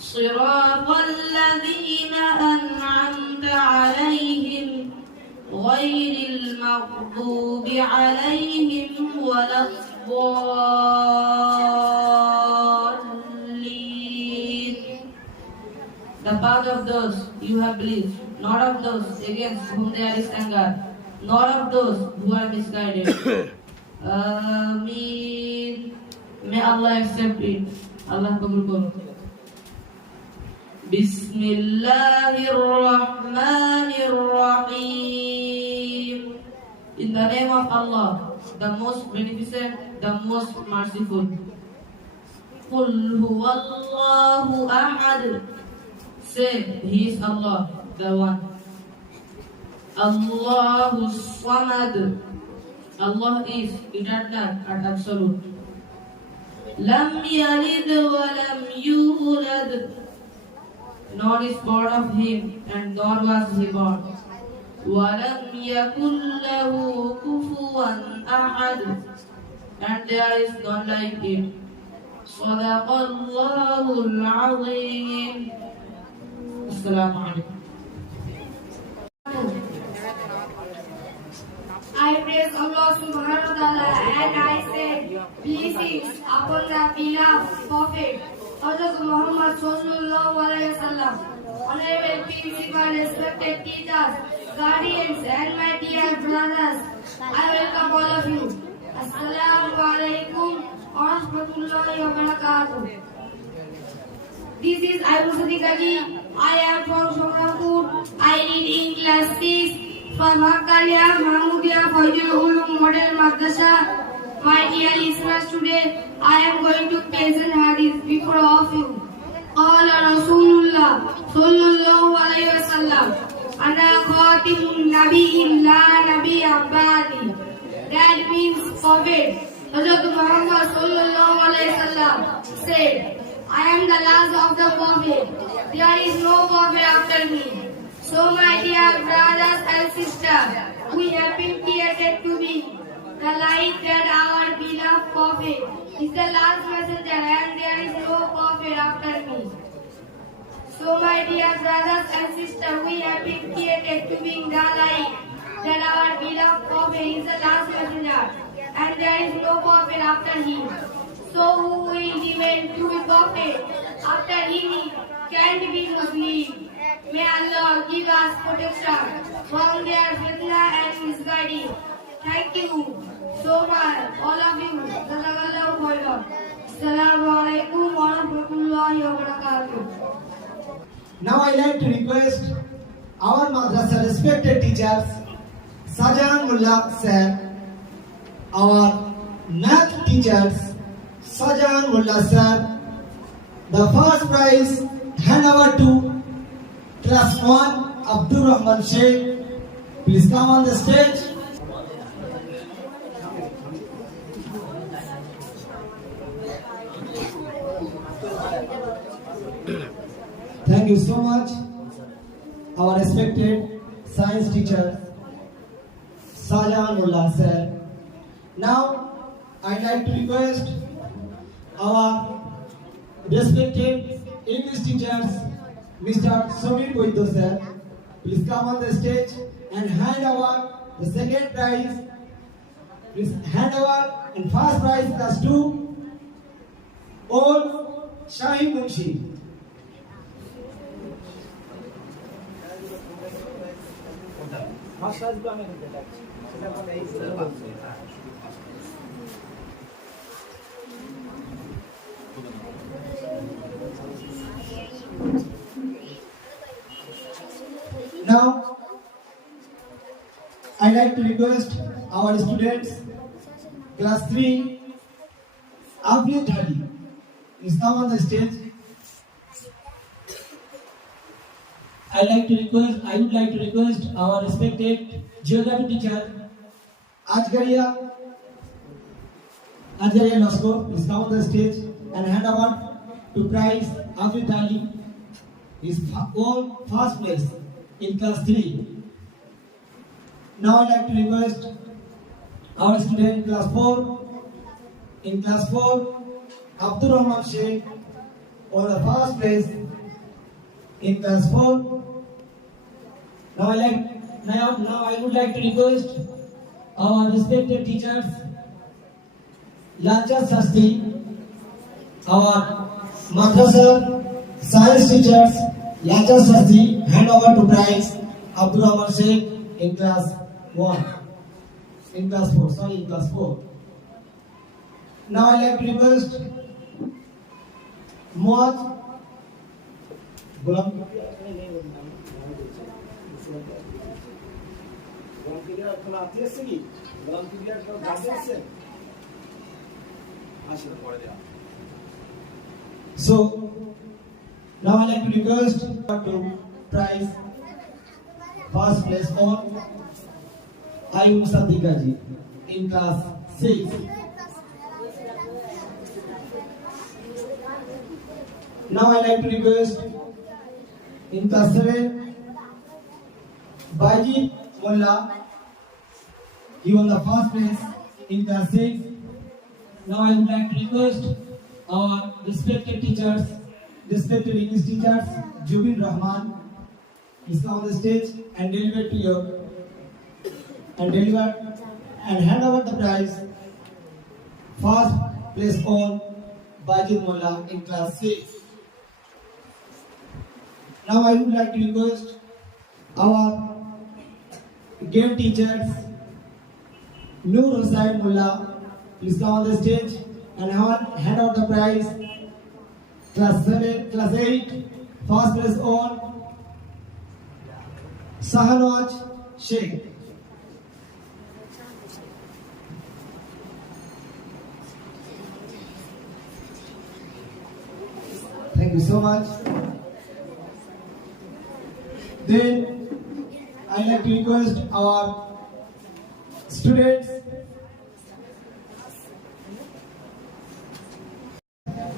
Siratal ladhina an'amta alayhim ghayril maghdubi alayhim waladdallin. The path of those you have believed, not of those against whom there is anger, not of those who are misguided. Ameen. May Allah accept it. Allah kabul karo. Bismillahir Rahmanir Rahim. In the name of Allah, the most beneficent, the most merciful. Qul huwallahu ahad. Say, He is Allah, the One. Allahu Samad. Allah is eternal and absolute. Lam yalid wa lam yulad. Nor is born of him, and nor was he born. Walam yakun lahu kufuwan ahad. And there is none like it. Sadaqallahul Azim. Assalamu alaikum. I praise Allah subhanahu wa ta'ala and I say blessings upon the beloved Prophet Hazrat Muhammad sallallahu alaihi wasallam. Honorable principal, respected teachers, guardians and my dear brothers, I welcome all of you. Assalamu alaikum wa rahmatullahi wa barakatuh. This is Abu Sadiq Ali. I am from Shomrampur. I read in class 6 from Hakkalia Mahmudia Fajr Ulum Model Madrasa. My dear listeners, today I am going to present hadith before all of you. قال رسول الله صلى الله عليه وسلم أنا خاتم النبي لا نبي بعدي. That means prophet. Hazrat Muhammad sallallahu alaihi wasallam said, I am the last of the Prophet. There is no Prophet after me. So my dear brothers and sisters, we have been created to be the light that our beloved Prophet is the last messenger and there is no Prophet after me. So my dear brothers and sisters, we have been created to be the light that our beloved Prophet is the last messenger and there is no prophet after him. So who will remain to be prophet after him can't be Muslim. May Allah give us protection from their fitna and misguiding. Thank you so much, all of you. Jazakallahu khairan. Assalamu alaikum wa rahmatullahi wa barakatuh. Now I like to request our madrasa respected teachers, Sajan Mullah sir, our math teachers, Sajan Mullah sir, the first prize hand over to class 1, Abdul Rahman Sheikh. Please come on the stage. Thank you so much, our respected science teacher, Sajan Mullah sir. Now, I'd like to request our respected English teachers, Mr. Samir Boido sir. Please come on the stage and hand over the second prize. Please hand over and first prize class 2, Old Shahi Munshi. Now, I like to request our students, class 3, Afli Thali, please come on the stage. I would like to request our respected geography teacher, Ajgaria Nosko, please come on the stage and hand over to prize Afli Thali. His own first place in class 3. Now I'd like to request our student class 4. In class 4, Abdul Rahman Sheikh on the first place in class 4. Now I would like to request our respected teachers, Lacha Sasti, our madrasa science teachers, Lacha Sasti, hand over to prize Abdul Rahman Sheikh in class 4. Now I like to request Muaz Gulam. So now I like to request to prize first place on Ayub Saddiqa ji in class 6. Now I like to request in class 7 Baji Mullah, he won the first place in class 6. Now I would like to request our respected teachers, respected English teachers, Jubin Rahman, please come on the stage and deliver to you and hand over the prize. First place on Bajid Mullah in class 6. Now I would like to request our game teachers, Noor Hussain Mullah, please come on the stage and hand out the prize. Class 8, first place on Sahanwaj Sheikh. Thank you so much. Then I like to request our students,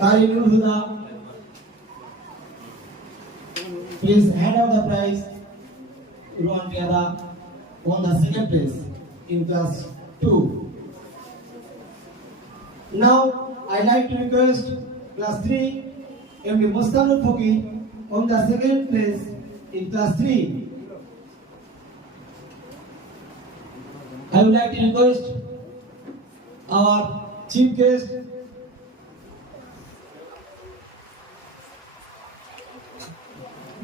Qari Nur Huda, please hand out the prize. Ruan Piada won the second place in class 2. Now I like to request class 3 MD Mustanul Foki on the second place in class 3. I would like to request our chief guest,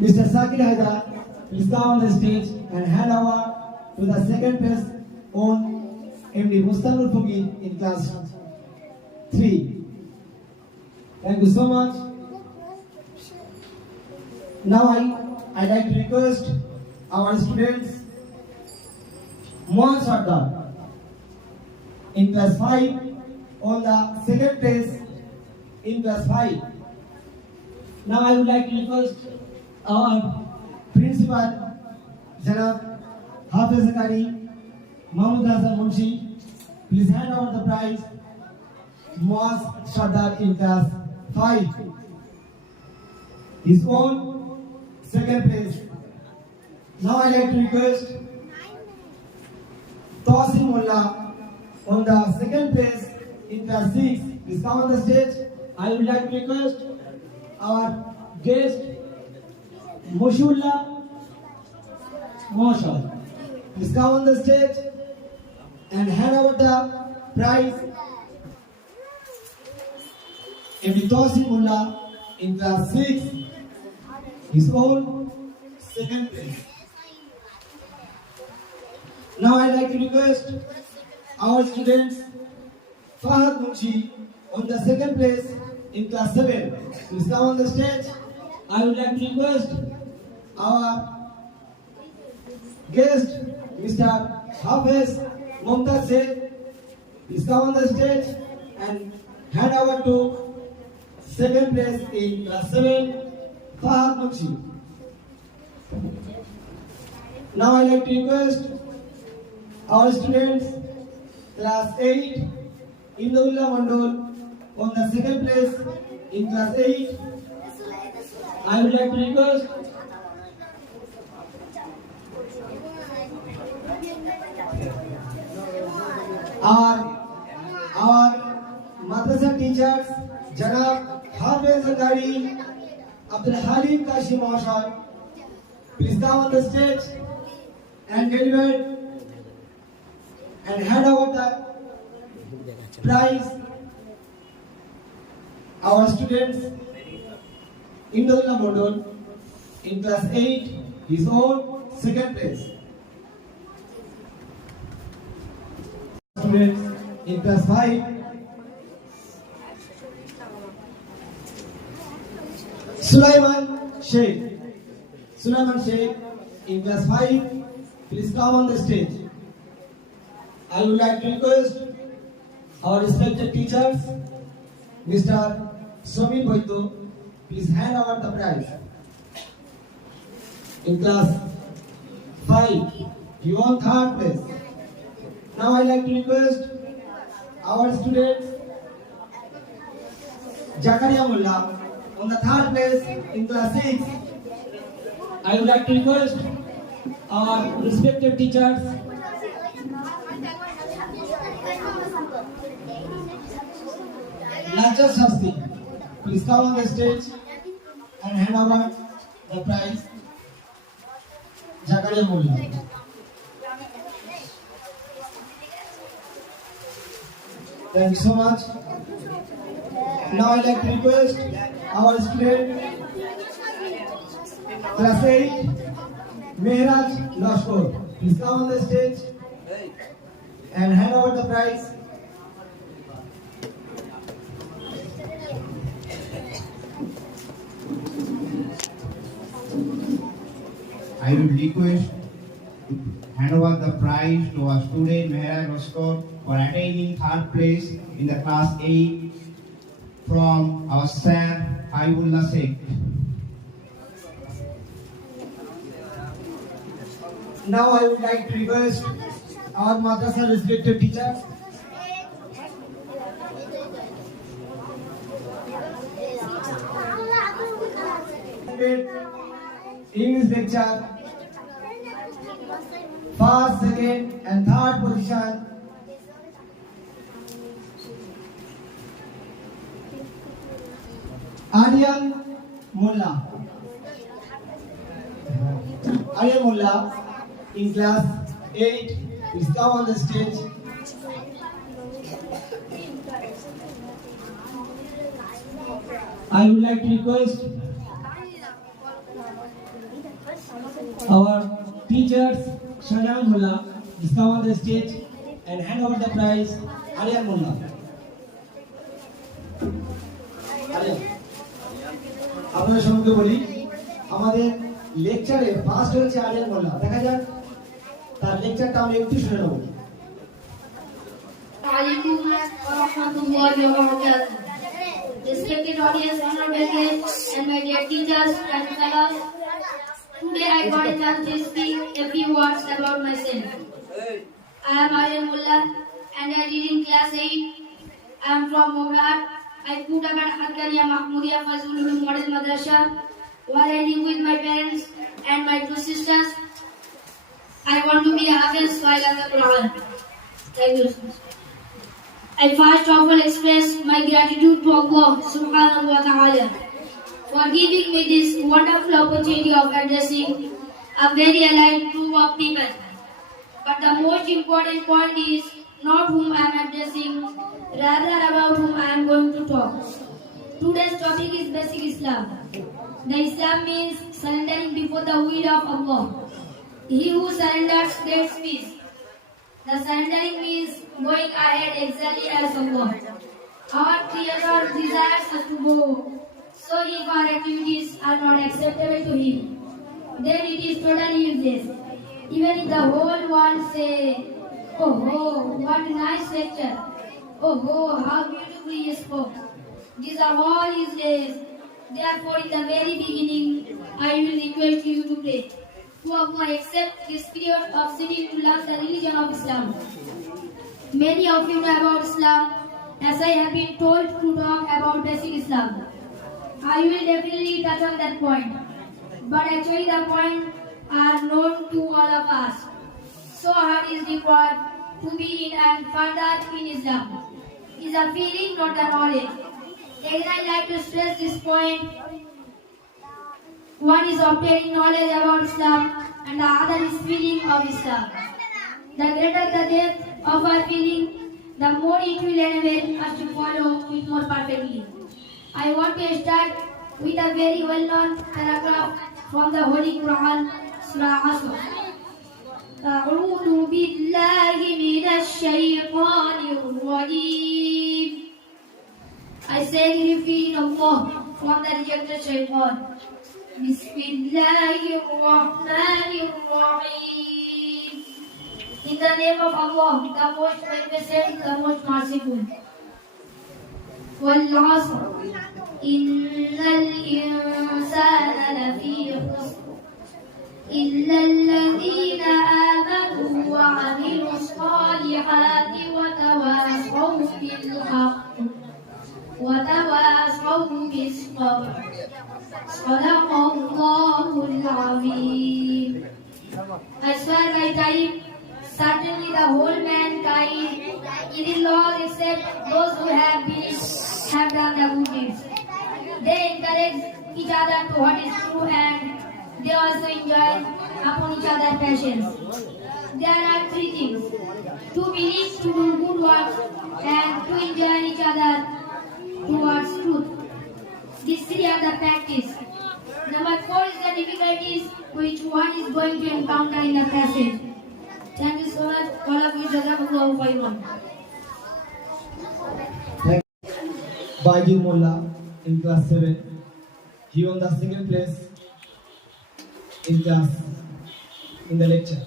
Mr. Sakir Haidar, please come on the stage and hand over to the second place on MD Mustanul Foki in class 3. Thank you so much. Now I like to request our students Mohan Sardar in class 5 on the second place in class 5. Now I would like to request our principal Janab Hafiz Zakari Mahmoud Hasan Munshi, please hand over the prize Mohan Sardar in class 5. His own second place. Now I like to request Tawsim Mullah on the second place in class 6. Please come on the stage. I would like to request our guest Moshullah Moshal. Please come on the stage and hand over the prize. MD Tawsim Mullah in class 6, his own second place. Now I like to request our students Fahad Munshi on the second place in class 7. Please come on the stage. I would like to request our guest Mr. Hafiz Mumtaz Sheikh. Please come on the stage and hand over to second place in class 7 Fahad Munshi. Now I like to request our students class 8 Indullah Mandol on the second place in class 8. I would like to request our madrasa teachers Janab Hafiz Zakari Abdul Halim Kashim Mahshar, please come on the stage and deliver and hand over the prize. Our students Indullah Mandol in class 8, his own second place. Students in class 5, Sulaiman Sheikh. Sulaiman Sheikh in class 5, please come on the stage. I would like to request our respected teachers, Mr. Somin Boito, please hand over the prize. In class 5, you won third place. Now I like to request our students Jakaria Mullah on the third place in class 6. I would like to request our respected teachers Nacha Shasti, please come on the stage and hand over the prize. Jakaria Mullah. Thank you so much. Now I like to request our student class 8 Mehraj Lashkor, please come on the stage and hand over the prize. I will request to hand over the prize to our student Mehraj Lashkor for attaining third place in the class 8 from our sir Aibullah Sheikh. Now I would like to request our madrasa respected teachers participate English lecture. First, second, and third position. Aryan Mullah. Aryan Mullah in class 8 is now on the stage. I would like to request our teachers, Shajan Mullah, is now on the stage and hand over the prize, Aryan Mullah. Aryan. আপনাদের সঙ্গে বলি আমাদের লেকচারে first হচ্ছে আরিয়ান মোল্লা দেখা যাক তার লেকচারটা আমরা একটু শুনে নেব Assalamualaikum warahmatullahi wabarakatuh. Respected audience, honorable guests, and my dear teachers and fellows, today I got a chance to speak a few words about myself. I am Aryan Mullah and I read in class 8. I am from Mogat. I put up at Hakariya Mahmudiya Fazul Ulum Model Madrasa while I live with my parents and my two sisters. I want to be a Hafiz so I love the Quran. Thank you. I first of all express my gratitude to Allah subhanahu wa ta'ala for giving me this wonderful opportunity of addressing a very elite group of people. But the most important point is not whom I am addressing, rather about whom I am going to talk. Today's topic is basic Islam. The Islam means surrendering before the will of Allah. He who surrenders gets peace. The surrendering means going ahead exactly as Allah. Our Creator desires us to go. So if our activities are not acceptable to Him, then it is totally useless. Even if the whole world say, "Oh, what a nice lecture! Oh, how beautifully he spoke." These are all useless. Therefore, in the very beginning, I will request you to pray to Allah accept this period of sitting to learn the religion of Islam. Many of you know about Islam, as I have been told to talk about basic Islam. I will definitely touch on that point, but actually the point are known to all of us. So hard is required to be in and further in Islam. Is a feeling, not a knowledge. Again, I like to stress this point. One is obtaining knowledge about Islam and the other is feeling of Islam. The greater the depth of our feeling, the more it will enable us to follow it more perfectly. I want to start with a very well-known paragraph from the Holy Quran, Surah Asr. أعوذ بالله من الشيطان الرجيم. I say repeat Allah from the rejected shaitan. Bismillahirrahmanirrahim. In the name of Allah, the most beneficent, the most merciful. والعصر إن الإنسان لفي خسر إلا الذين آمنوا وعملوا الصالحات وتواصوا بالحق وتواصوا بالصبر صدق الله العظيم. I swear by time, certainly the whole mankind, it is lost except those who have done the good deeds. They encourage each other to what is true and they also enjoy upon each other's passions. There are three things: to believe, to do good works, and to enjoy each other towards truth. These three are the practice. Number 4 is the difficulties which one is going to encounter in the passage. Thank you so much. All of you, Jazakallahu khairan. Baidil Mullah in class 7. He won the second place in class in the lecture.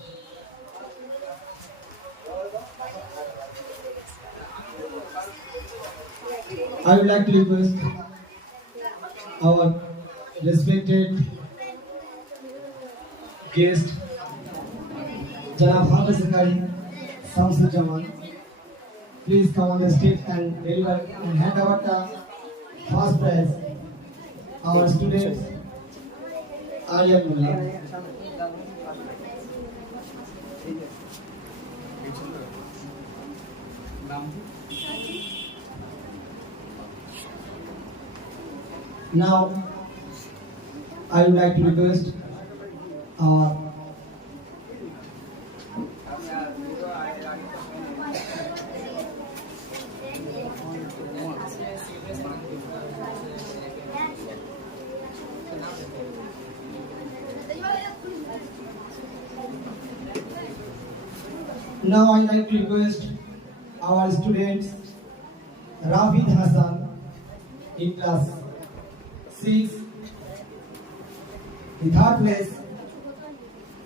I would like to request our respected guest, Janab Hafiz Zakari Samsul Jaman, please come on the stage and deliver and hand over the first prize. Our students Aryan Mullah. Now, I would like to request now I like to request our students Rafid Hassan in class 6, the third place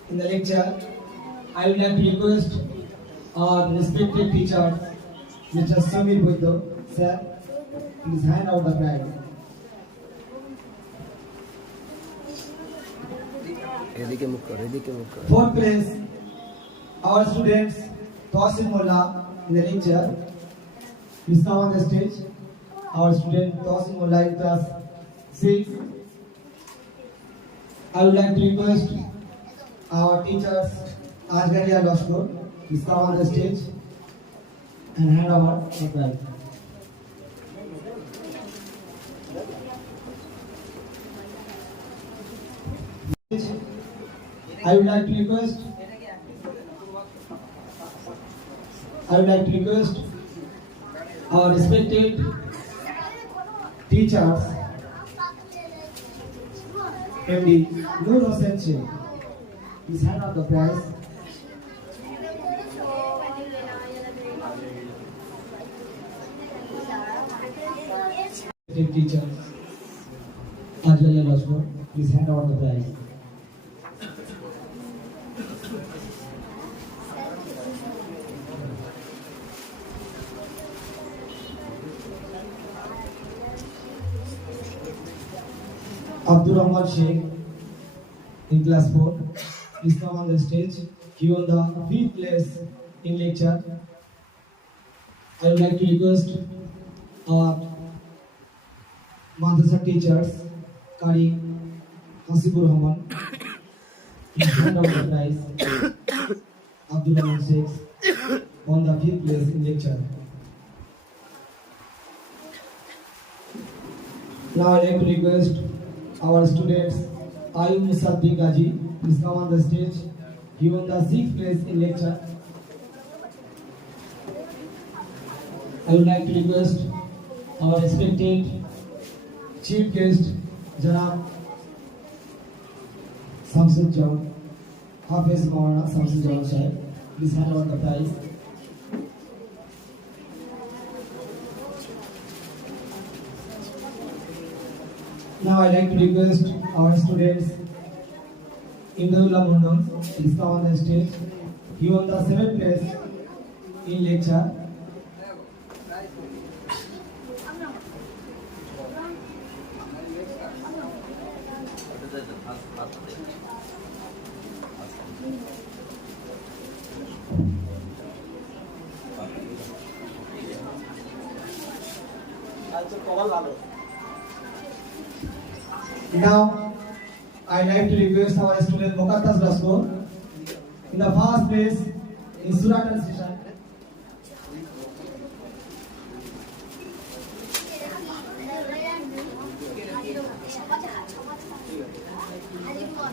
in the lecture. I would like to request our respected teacher, Mr. Samir Buddha, sir, please hand out the prize. Fourth place, our students Tawsil Mullah in the lecture. Please come on the stage. Our student Tawsil Mullah in class 6. I would like to request our teachers Asgaria Losko, please come on the stage and hand over the prize. I would like to request our respected teachers MD Noor Hossain Sheikh, please hand out the prize. Teachers Ajaya Lashmo, please hand out the prize. Abdul Rahman Sheikh in class 4 is now on the stage. He won the 5th place in lecture. I would like to request our madrasa teachers Kari Hasibur Rahman, please hand out the prize. Abdul Rahman Sheikh won the 5th place in lecture. Now I like to request our students Ayub Musaddiq Gaji, please come on the stage. He won the 6th place in lecture. I would like to request our respected chief guest Janab Samsud Jawan, Hafiz Maulana Samsud Jawan Sahib, please hand over the prize. Now I like to request our students Indullah Mundon, please come on the stage. He won the 7th place in lecture. Now, I like to request our student Muqaddas Rasko in the first place in Surah translation.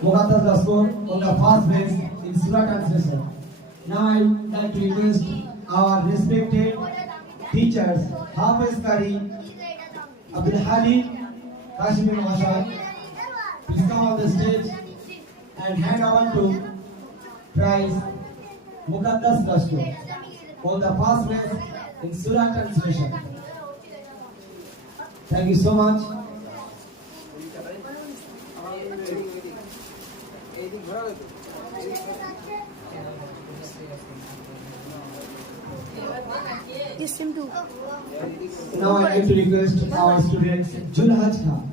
Muqaddas Rasko on the first place in Surah translation. Now, I would like to request our respected teachers Hafiz Kari, Abdul Halim, Kashmir Mahashai, please come on the stage and hand over to prize Muqaddas Rasko on the first place in Surah translation. Thank you so much. Now I like to request our students Julhaj Khan.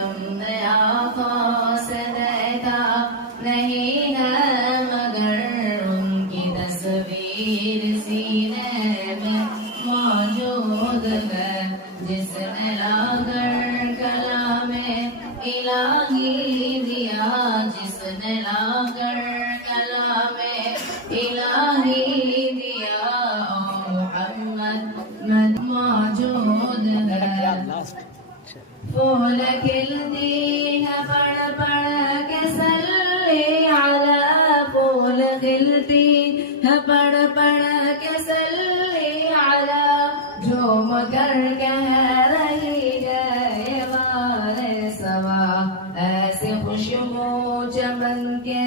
हमने आँखों से देखा नहीं है मगर उनकी तस्वीर सीने में मौजूद है जिसने लाकर कलामे इलाही دیا جس نے لا کر کلام الہی دیا محمد موجود ہے پھول کھلتی ہے پڑھ پڑھ کے صلی علی پھول کھلتی ہے پڑھ پڑھ کے صلی علی جھوم کر کہہ رہی ہے یہ بار سوا ایسے خوشبو چمن کے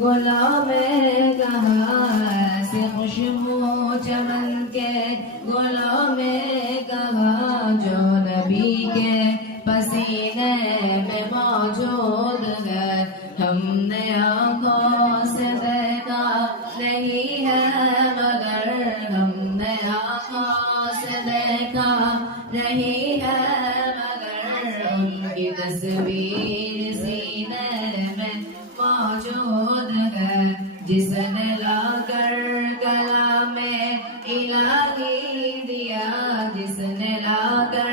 گلوں میں کہاں ایسے خوشبو چمن کے گلوں میں کہاں جو نبی کے پسینے میں موجود ہے ہم نے آنکھوں سے دیکھا نہیں ہے مگر ہم نے آنکھوں سے دیکھا نہیں ہے مگر ان کی تصویر سینے میں موجود ہے جس نے لا کر کلام الہی دیا جس نے لا کر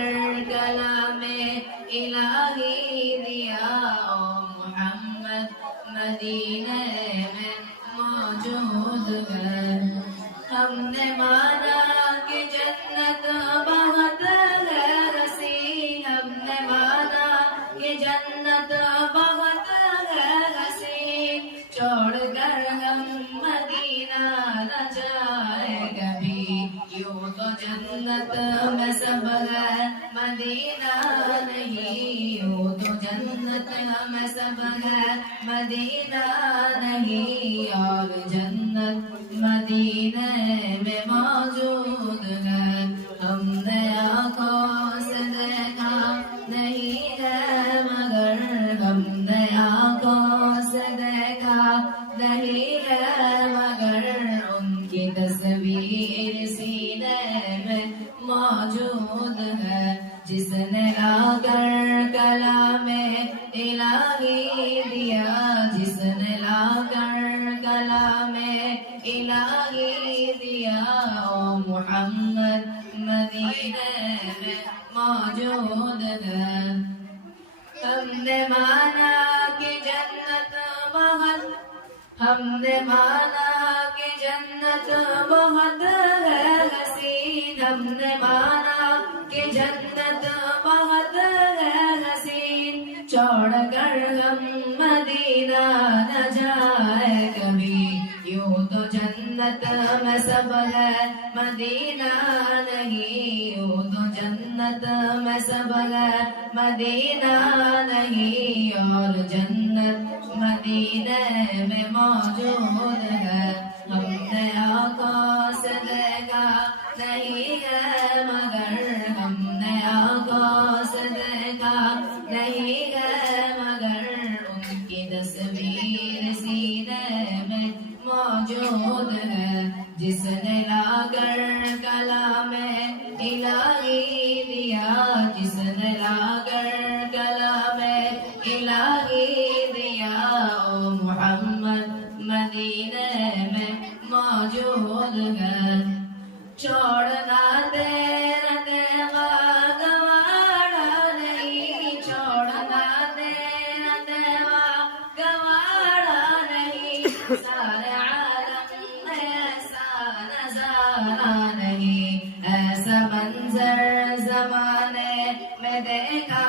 کلام الہی دیا او محمد مدینے میں موجود ہے ہم نے مانا کہ جنت بہت ہے رسی ہم نے مانا کہ جنت بہت ہے رسی چھوڑ کر ہم مدینہ نہ جائے کبھی یوں تو جنت میں سب ہے مدینہ نہیں یوں تو جنت میں سب ہے مدینہ نہیں اور جنت مدینے میں موجود ہے ہم نے آنکھوں سے دیکھا نہیں ہے مگر ہم نے آنکھوں سے دیکھا نہیں ہے مگر ان کی تصویر سینے میں موجود ہے جس نے لا کر کلام الہی دیا جس نے لا کر کلام الہی دیا او محمد مدینے میں موجود ہے ہم نے مانا کہ جنت بہت ہم نے مانا کہ جنت بہت ہے حسین ہم نے مانا کہ جنت بہت ہے حسین چھوڑ کر ہم مدینہ نہ جائے کبھی یوں تو جنت میں سب ہے مدینہ نہیں یوں تو جنت میں سب ہے مدینہ نہیں اور جنت مدینے میں موجود ہے ہم نے آنکھوں سے دیکھا نہیں ہے مگر ہم نے آنکھوں سے دیکھا نہیں ہے مگر ان کی تصویر سینے میں موجود ہے جس نے لا کر کلام الہی دیا جس نے لا کر کلام الہی دیا او محمد مدینے میں موجود ہے چھوڑنا تیرا دیوا گوارا نہیں چھوڑنا تیرا دیوا گوارا نہیں سارے عالم میں ایسا نظارہ نہیں ایسا منظر زمانے میں دیکھا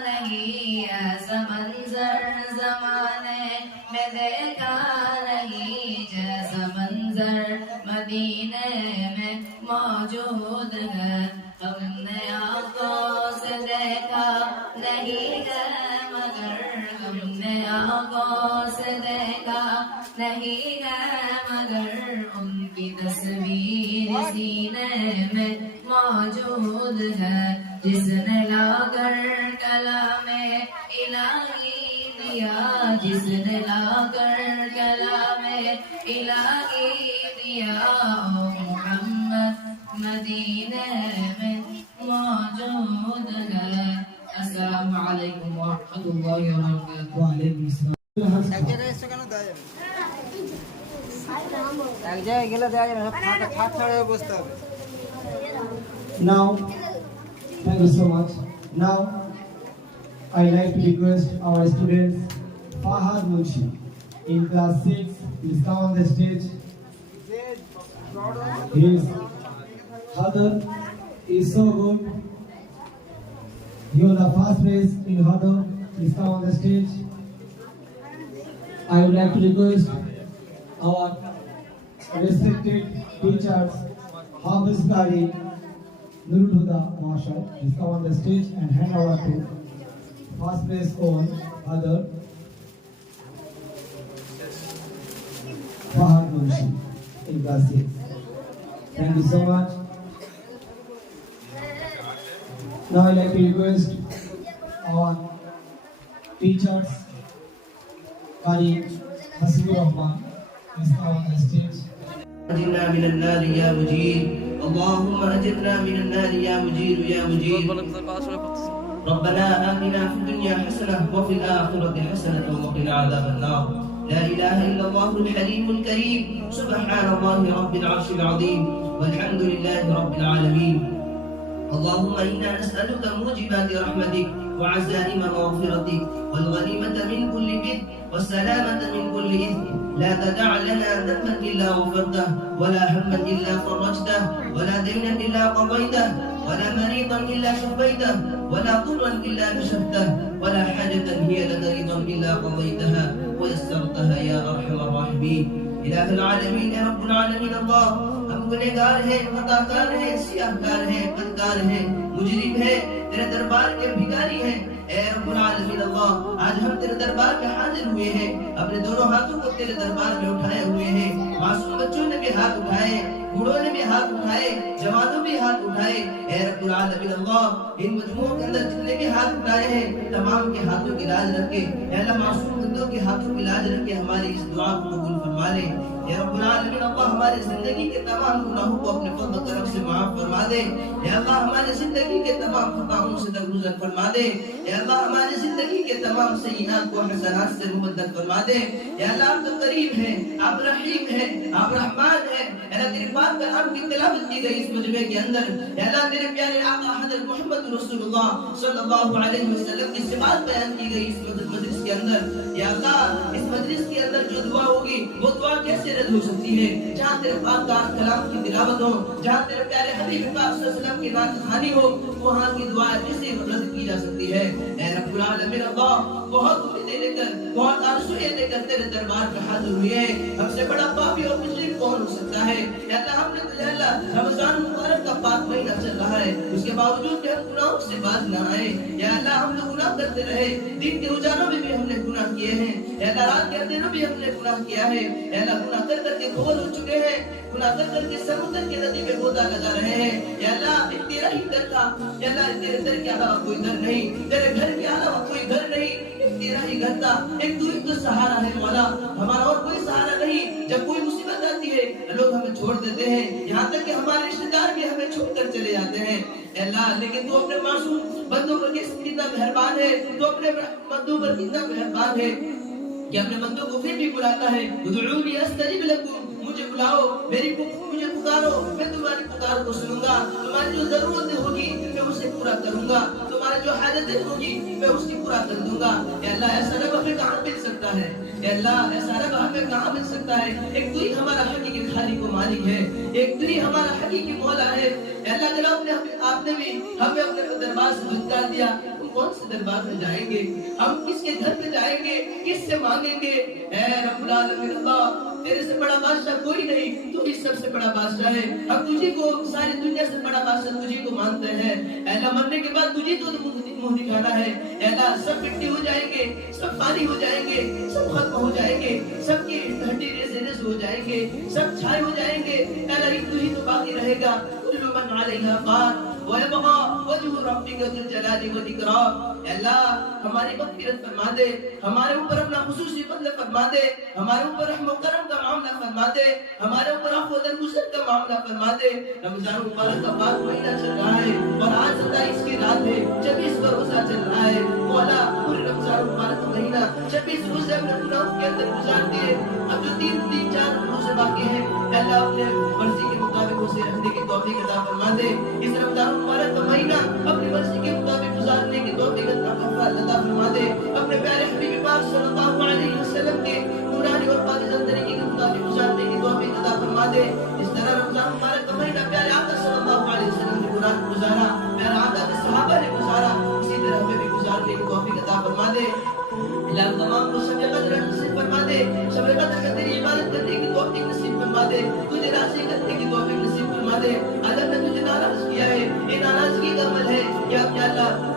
نہیں ایسا منظر زمانے میں دیکھا نہیں جیسا منظر مدینے میں موجود ہے ہم نے آنکھوں سے دیکھا نہیں ہے مگر ہم نے آنکھوں سے دیکھا نہیں ہے مگر ان کی تصویر سینے میں موجود ہے جس نے لا کر کلام الہی دیا جس نے لا کر کلام الہی دیا او محمد مدینے میں موجود ہے السلام علیکم ورحمۃ اللہ وبرکاتہ وعلیکم السلام Now, thank you so much. Now, I like to request our students Fahad Munshi in class 6. Please come on the stage. His Hadar is so good. He won the first place in Hadar. Please come on the stage. I would like to request our respected teachers, Hafiz Qari, Nurul Huda Marshal, please come on the stage and hand over to first place on Hadar, Fahad Munshi in class 6. Thank you so much. Now I'd like to request our teachers, Qari Hasibur Rahman, please come on the stage. أجرنا من النار يا مجير اللهم أجرنا من النار يا مجير يا مجير ربنا آتنا في الدنيا حسنة وفي الآخرة حسنة وقنا عذاب النار لا إله إلا الله الحليم الكريم سبحان الله رب العرش العظيم والحمد لله رب العالمين اللهم إنا نسألك موجبات رحمتك وعزائم مغفرتك والغنيمة من كل بر والسلامة من كل إثم لا تدع لنا ذنبا إلا غفرته ولا هما إلا فرجته ولا دينا إلا قضيته ولا مريضا إلا شفيته ولا ضرا إلا نشفته ولا حاجة هي لك رضا إلا قضيتها ويسرتها يا أرحم الراحمين إله العالمين يا رب العالمين الله ہم گنہگار ہیں خطاکار ہیں سیاہکار ہیں بدکار ہیں مجرم ہیں تیرے دربار کے بھکاری ہیں اے رب العالمین اللہ آج ہم تیرے دربار میں حاضر ہوئے ہیں اپنے دونوں ہاتھوں کو تیرے دربار میں اٹھائے ہوئے ہیں معصوم بچوں نے بھی ہاتھ اٹھائے بوڑھوں نے بھی ہاتھ اٹھائے جوانوں بھی ہاتھ اٹھائے اے رب العالمین اللہ ان مجموعوں کے اندر جتنے بھی ہاتھ اٹھائے ہیں تمام کے ہاتھوں کی لاج رکھے اے اللہ معصوم بندوں کے ہاتھوں کی لاج رکھے ہماری اس دعا کو قبول فرما لے یا رب العالمین اللہ ہماری زندگی کے تمام گناہوں کو اپنے فضل و کرم سے معاف فرما دے یا اللہ ہماری زندگی کے تمام خطاؤں سے درگزر فرما دے یا اللہ ہماری زندگی کے تمام سیئات کو حسنات سے مبدل فرما دے یا اللہ آپ تو کریم ہیں آپ رحیم ہیں آپ رحمان ہیں یا اللہ تیرے پاک کلام کی تلاوت کی گئی اس مجمع کے اندر یا اللہ میرے پیارے آقا حضرت محمد رسول اللہ صلی اللہ علیہ وسلم کی صفات بیان کی گئی اس مجلس کے اندر یا اللہ اس مجلس کے اندر جو دعا ہوگی وہ دعا کیسے رد ہو سکتی ہے جہاں تیرے پاک کلام کی تلاوت ہو جہاں تیرے پیارے حبیب پاک صلی اللہ علیہ وسلم کی نعت خوانی ہو وہاں کی دعا کیسے رد کی جا سکتی ہے اے رب العالمین اللہ بہت امیدیں لے کر بہت آرزویں لے کر تیرے دربار میں حاضر ہوئے ہیں ہم سے بڑا پاپی اور مجرم کون ہو سکتا ہے یا اللہ ہم نے تجھے اللہ رمضان مبارک کا پاک مہینہ چل رہا ہے اس کے باوجود بھی ہم گناہوں سے باز نہ آئے یا اللہ ہم لوگ گناہ کرتے رہے دن کے اجالوں میں بھی ہم نے گناہ کیے ہیں یا اللہ رات کے اندھیروں بھی ہم نے گناہ کیا ہے یا اللہ گناہ کر کے گھول ہو چکے ہیں گناہ کر کے سمندر کی ندی میں گوتا لگا رہے ہیں یا اللہ ایک تیرا ہی در تھا یا اللہ تیرے در کے علاوہ کوئی در نہیں تیرے گھر کے علاوہ کوئی گھر نہیں ایک تیرا ہی گھر تھا ایک تو ایک تو سہارا ہے مولا ہمارا اور کوئی سہارا نہیں جب کوئی مصیبت آتی ہے لوگ ہمیں چھوڑ دیتے ہیں یہاں تک کہ ہمارے رشتہ دار بھی ہمیں چھوڑ کر چلے جاتے ہیں اے اللہ لیکن تو اپنے معصوم بندوں پر کتنا مہربان ہے تو اپنے بندوں پر کتنا مہربان ہے کہ اپنے بندوں کو پھر بھی بلاتا ہے ادعونی استجب لکم مجھے بلاؤ مجھے پکارو میں تمہاری پکار کو سنوں گا تمہاری جو ضرورت ہوگی میں اسے پورا کروں گا تمہاری جو حاجتیں ہوگی میں اس کی پورا کر دوں گا اے اللہ ایسا رب ہمیں کہاں مل سکتا ہے اے اللہ ایسا رب ہمیں کہاں مل سکتا ہے ایک تو ہی ہمارا حقیقی خالق و مالک ہے ایک تو ہی ہمارا حقیقی مولا ہے اے اللہ جناب آپ نے بھی ہمیں اپنے دربار سے دھتکار دیا ہم کون سے دربار میں جائیں گے ہم کس کے گھر پہ جائیں گے کس سے مانگیں گے اے رب العالمین اللہ تیرے سے بڑا بادشاہ کوئی نہیں تو ہی سب سے بڑا بادشاہ ہے ہم تجھے کو ساری دنیا سے بڑا بادشاہ تجھے کو مانتے ہیں اے اللہ مرنے کے بعد تجھے تو منہ دکھانا ہے اے اللہ سب مٹی ہو جائیں گے سب پانی ہو جائیں گے سب ختم ہو جائیں گے سب کی ہڈی ریز ہو جائیں گے سب چھائے ہو جائیں گے اے اللہ تو ہی تو باقی رہے گا کل من علیہا فان وَيَبْقَى وَجْهُ رَبِّكَ ذُو الْجَلَالِ وَالْإِكْرَامِ اے اللہ ہماری مغفرت فرما دے ہمارے اوپر اپنا خصوصی فضل فرما دے ہمارے اوپر رحم و کرم کا معاملہ فرما دے ہمارے اوپر عفو و درگزر کا معاملہ فرما دے رمضان مبارک کا پاک مہینہ چل رہا ہے اور آج 27 کی رات ہے 26 کا روزہ چل رہا ہے مولا پورے رمضان مبارک کا مہینہ 26 روزے اپنے گناہوں کے اندر گزار دیے اب جو 3-4 روزے باقی ہیں اے اللہ اپنے مرضی کے مطابق اسے رکھنے کی توفیق عطا فرما دے اس رمضان مبارک کا مہینہ اپنی مرضی کے مطابق گزارنے کی توفیق عطا فرما دے اپنے پیارے حبیب پاک صلی اللہ علیہ تمام کو شب قدر نصیب فرما دے, شب قدر کا تیری عبادت کرنے کی توفیق نصیب فرما دے, تجھے راضی کرنے کی توفیق نصیب فرما دے. اللہ نے تجھے ناراض کیا ہے, یہ ناراضگی کا عمل ہے کہ آپ یا اللہ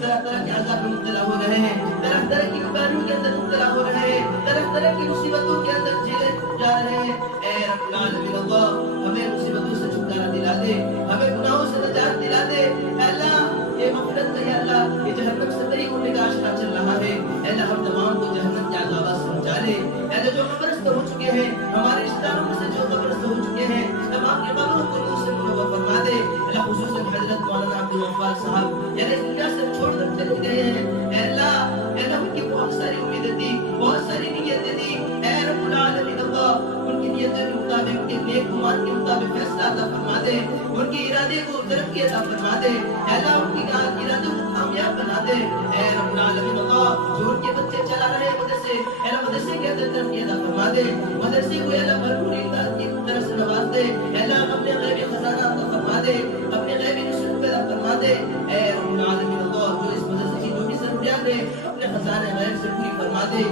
طرح طرح کے عذاب میں مبتلا ہو رہے ہیں, طرح طرح کی بیماریوں کے اندر مبتلا ہو رہے ہیں, طرح طرح کی مصیبتوں کے اندر جھیلے جا رہے ہیں. اے رب العالمین اللہ, ہمیں مصیبتوں سے چھٹکارا دلا دے, ہمیں گناہوں سے نجات دلا دے. اے اللہ یہ مغفرت ہے, یا اللہ یہ جہنم سے بری ہونے کا اشارہ چل رہا ہے. اے اللہ ہم تمام کو جہنم کے عذاب سے بچا لے. اے اللہ جو قبرست ہو چکے ہیں, ہمارے رشتہ داروں میں سے جو قبرست ہو چکے ہیں, تمام کے قبروں کو نور سے منور فرما دے. اللہ خصوصاً حضرت مولانا عبد الغفار صاحب یعنی دنیا سے چھوڑ کر چلے گئے ہیں. اے اللہ ان کی بہت ساری امیدیں تھی, بہت ساری نیتیں تھی. اے رب العالمین اللہ, ان کی نیتوں کے مطابق, ان کے نیک گمان کے مطابق فیصلہ عطا فرما دے, ان کی ارادے کو ترقی عطا فرما دے. اے اللہ ان کی ارادوں کو کامیاب بنا دے. اے رب العالمین اللہ, جو ان کے بچے چلا رہے مدرسے, اے اللہ مدرسے کے اندر ترقی عطا فرما دے, مدرسے کو اے اللہ بھرپور امداد کی طرح سے نواز دے. اے اللہ اپنے غیبی خزانہ عطا فرما دے, اپنے غیبی نصرت پیدا فرما دے. اے رب العالمین اللہ, جو اس مدرسے کی جو بھی ضروریات ہے اپنے خزانے غیب سے پوری فرما دے.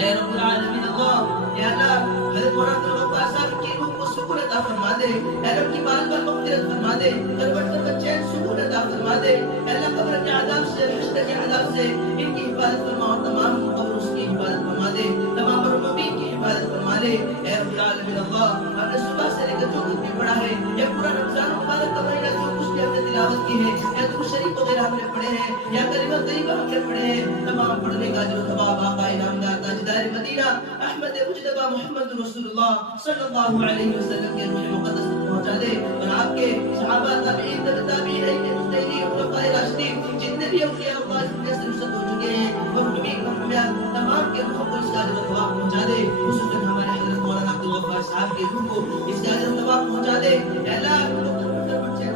اے رب العالمین اللہ, یا اللہ حضرت مولانا عبد الغفار صاحب کی روح کو سکون عطا فرما دے. اے رب کی بار بار مغفرت فرما دے, قبر کا چین سکون عطا فرما دے. اے اللہ قبر کے عذاب سے, حشر کے عذاب سے ان کی حفاظت فرما, اور تمام قبروں کی حفاظت فرما دے, تمام مرحومین کی حفاظت فرما دے. اے رب العالمین اللہ, ہم نے صبح سے لے کر جو کچھ بھی پڑھا ہے, یا پورا رمضان مبارک کا مہینہ جو کچھ بھی ہم نے تلاوت کی ہے, یا درود شریف وغیرہ ہم نے پڑھے ہیں, یا کلمہ طیبہ ہم نے پڑھے ہیں, تمام پڑھنے کا جو ثواب آقا انعامدار تاجدار مدینہ احمد مجتبی محمد رسول اللہ صلی اللہ علیہ وسلم کے روح مقدس تک پہنچا دے, اور آپ کے صحابہ تابعین تابعین مجتہدین خلفائے راشدین جتنے بھی اولیاء اللہ اس دنیا سے رخصت ہو چکے ہیں, مرحومین مرحومات تمام کے روحوں کو اس کا اجر و ثواب پہنچا دے. خصوصاً ہمارے حضرت مولانا عبد الغفار صاحب کے روح کو اس کا اجر و ثواب پہنچا دے. اے اللہ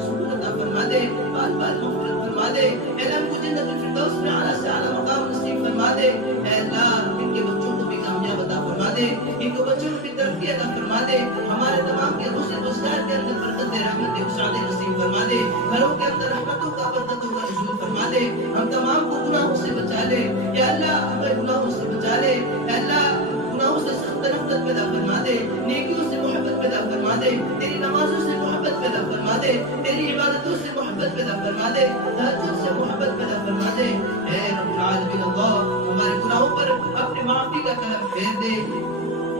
سکون عطا فرما دے, بار بار مغفرت فرما دے. اے اللہ کو جنت الفردوس میں اعلیٰ سے اعلیٰ مقام نصیب فرما دے. اے اللہ ان کے بچوں کو بھی کامیاب عطا فرما دے, ان کو بچوں کی ترقی عطا فرما دے. ہمارے تمام کے روزگار کے اندر برکت رحمت وسعت نصیب فرما دے, گھروں کے اندر رحمتوں کا برکتوں کا نزول فرما دے. ہم تمام کو گناہوں سے بچا لے, یا اللہ ہمیں گناہوں سے بچا لے. اے اللہ گناہوں سے سخت نفرت پیدا فرما دے, نیکیوں سے محبت پیدا فرما دے, تیری نمازوں سے محبت پیدا فرما دے, تیری عبادتوں سے محبت پیدا فرما دے, تہجد سے محبت پیدا فرما دے. اے رب العالمین اللہ, ہمارے گناہوں پر اپنی معافی کا کرم پھیر دے.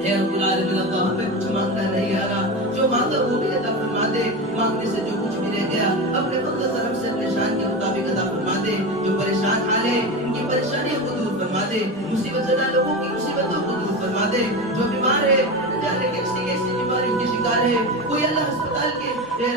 اے رب العالمین اللہ, ہمیں کچھ مانگنا نہیں آ رہا, جو مانگا وہ بھی عطا فرما دے. مانگنے سے جو کچھ بھی رہ گیا اپنے فضل و کرم سے اپنے شان کے مطابق عطا فرما دے. جو پریشان حال ہے ان کی پریشانیوں کو دور فرما دے, مصیبت زدہ لوگوں کی مصیبتوں کو دور فرما دے. جو بیمار ہے نہ جانے کیسی کیسی بیماریوں کے شکار ہے, کوئی اللہ ہسپتال کے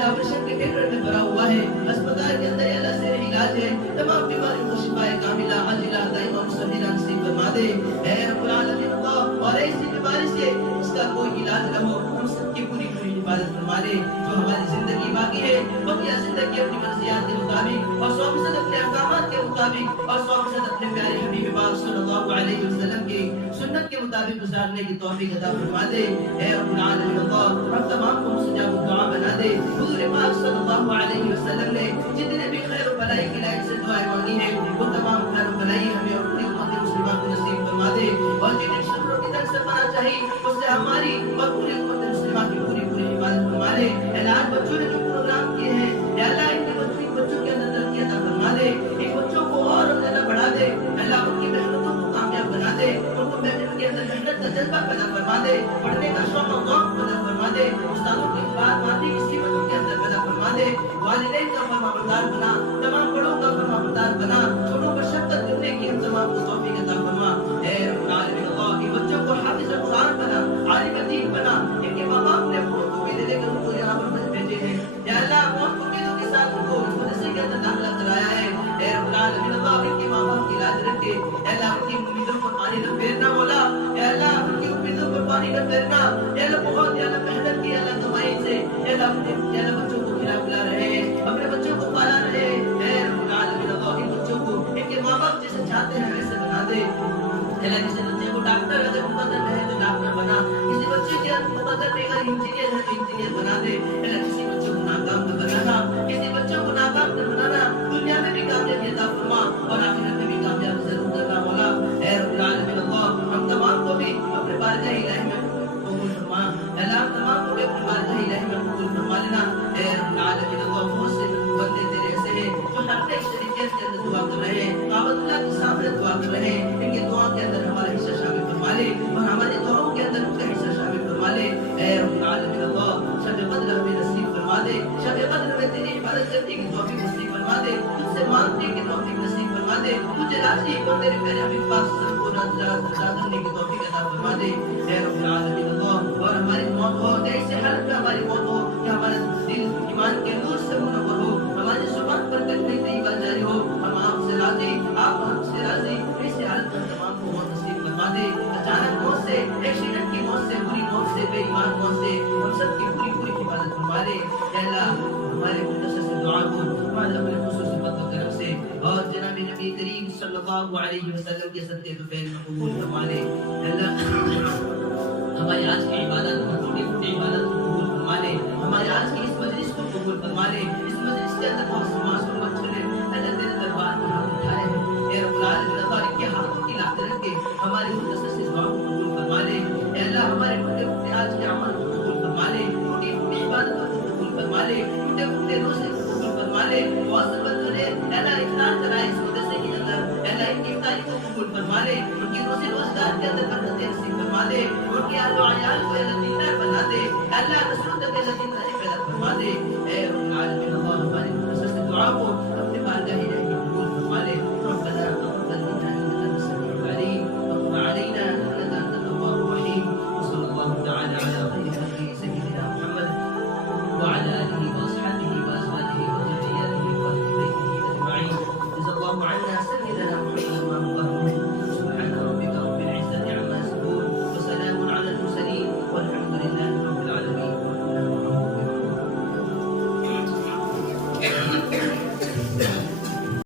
آپریشن کے تھیٹر میں بھرا ہوا ہے, اسپتال کے اندر اللہ سے علاج ہے, تمام بیماریوں کو شفا کاملہ عاجلہ دائمہ مستمرہ نصیب فرما دے. اے رب العالمین اللہ, اور ایسی بیماری سے اس کا کوئی علاج نہ ہو, ہم سب کی پوری پوری حفاظت فرما دے. جو ہماری زندگی باقی ہے بقیہ زندگی اپنی مرضیات کے مطابق اور 100% اپنے احکامات کے مطابق اور 100% اپنے پیارے حبیب پاک صلی اللہ علیہ وسلم کی سنت کے مطابق گزارنے کی توفیق عطا فرما دے. اے رب العالمین اللہ, ہم تمام کو مستجاب الدعا بنا دے. حضور پاک صلی اللہ علیہ وسلم نے جتنے بھی خیر و بھلائی کی لائن سے دعائیں مانگی ہیں, وہ تمام خیر و بھلائی ہمیں اور پوری امت مسلمہ کو نصیب فرما دے. اور جنہیں شکروں کی طرف سے پانا چاہیے اس سے ہماری اور پوری امت مسلمہ کی پوری پوری حفاظت فرما دے. اعلان بچوں نے جو پروگرام کیے ہیں, اے اللہ ان کے بچوں کے اندر ترقی عطا فرما دے, ان بچوں کو اور زیادہ بڑھا دے. اللہ ان کی محنتوں کو کامیاب بنا دے, ان کو محنت کے اندر محنت کا جذبہ پیدا فرما دے, پڑھنے کا شوق و ذوق پیدا فرما دے, استادوں کی بات ماننے کی سیمتوں کے اندر پیدا فرما دے. والدین کا فرمانبردار بنا, تمام بڑوں کا فرمانبردار بنا, چھوٹوں پر شفقت کرنے کی ہم تمام کو توفیق عطا فرما. اے رب العالمین اللہ, ان بچوں کو حافظ قرآن بنا, عالم دین بنا. ان کے ماں باپ نے بہت امیدیں لے کر ان کو یہاں پر بھیجے ہیں, یا اللہ بہت امیدوں کے ساتھ ان کو اس مدرسے کے اندر داخلہ کرایا ہے. اے رب العالمین اللہ, ان کے ماں باپ کی لاج رکھے. اے اللہ ان کی امیدوں پر پانی نہ پھیرنا مولا, اے اللہ ان کی امیدوں پر پانی نہ پھیرنا. اے اللہ بہت یا اللہ محنت کی اللہ کمائی سے اے اللہ بچوں کو کھلا پلا رہے ہیں, اپنے بچوں کو پالا رہے ہیں. اے رب العالمین اللہ, ان بچوں کو ان کے ماں باپ جیسے چاہتے ہیں ویسے بنا دے. اے اللہ کسی بچے کو ڈاکٹر اگر مقدر ہے تو ڈاکٹر بنا, کسی بچے کے مقدر میں اگر انجینئر ہے تو انجینئر بنا دے. اے اللہ کسی بچوں کو ناکام نہ بنانا, کسی بچوں کو ناکام نہ بنانا, دنیا میں بھی کامیابی عطا فرما اور آخرت میں بھی کامیاب ضرور کرنا مولا. اے رب رہے ان کی دعا کے اندر ہمارا حصہ شامل فرما لے اور ہمارے دعاؤں کے اندر ان کا حصہ شامل فرما لے اے رب العالمین اللہ شب قدر ہمیں نصیب فرما دے شب قدر میں تیری عبادت کرنے کی توفیق نصیب فرما دے تجھ سے مانگنے کی توفیق نصیب فرما دے تجھے راضی کو تیرے پیارے حبیب پاک صلی اللہ علیہ وسلم کرنے کی توفیق عطا فرما دے اے رب العالمین اللہ اور ہماری موت ہو ایسے حالت میں ہماری موت ہو کہ ہمارا دل ایمان کے نور سے منور ہو ہماری زبان پر کلمہ طیبہ جاری ہو ہم آپ سے راضی آپ ہم سے راضی ایسے حالت میں تمام کو موت نصیب فرما دے اچانک موت سے ایکسیڈنٹ کی موت سے بری موت سے بے ایمان موت سے ہم سب کی پوری حفاظت فرما دے اے اللہ ہمارے مختصر سے دعا کو ہمارے اپنے خصوصی فضل و کرم سے اور جناب نبی کریم صلی اللہ علیہ وسلم کے صدقے تو فیل قبول فرما لے اے اللہ ہماری آج کی عبادت چھوٹی چھوٹی عبادت کو قبول فرما لے ہماری آج کی اس مجلس کو قبول فرما لے اس مجلس کے اندر بہت سے معصوم بچے ہیں اللہ تیرے دربار میں ہاتھ اٹھائے ہیں اے رب العالمین اللہ ان کے ہاتھوں کی لاتے رکھ کے ہماری مختصر سے دعا کو قبول فرما لے اے اللہ ہمارے ٹوٹے پھوٹے آج کے عمل کو قبول فرما لے ٹوٹی پھوٹی عبادتوں کو قبول فرما لے ٹوٹے پھوٹے روزے کو قبول فرما لے بہت سے بندوں نے اے اللہ افطار کرائے اس مدرسے کے اندر اے اللہ ان کی افطاری کو قبول فرما لے ان کی روزی روزگار کے اندر برکتیں نصیب فرما دے ان کے اہل و عیال کو اللہ دیندار بنا دے اللہ رسول تک اللہ دینداری پیدا فرما دے اے رب العالمین اللہ ہماری مختصر سے دعا کو اپنے بارگاہ الہی میں قبول فرما لے ربنا تقبل منا انك انت السميع العليم وتب علينا انك انت التواب الرحيم وصلى الله تعالى على خير خلقه سيدنا محمد وعلى اله واصحابه وازواجه وذرياته واهل بيته اجمعين جزا الله عنا سيدنا محمد وما هو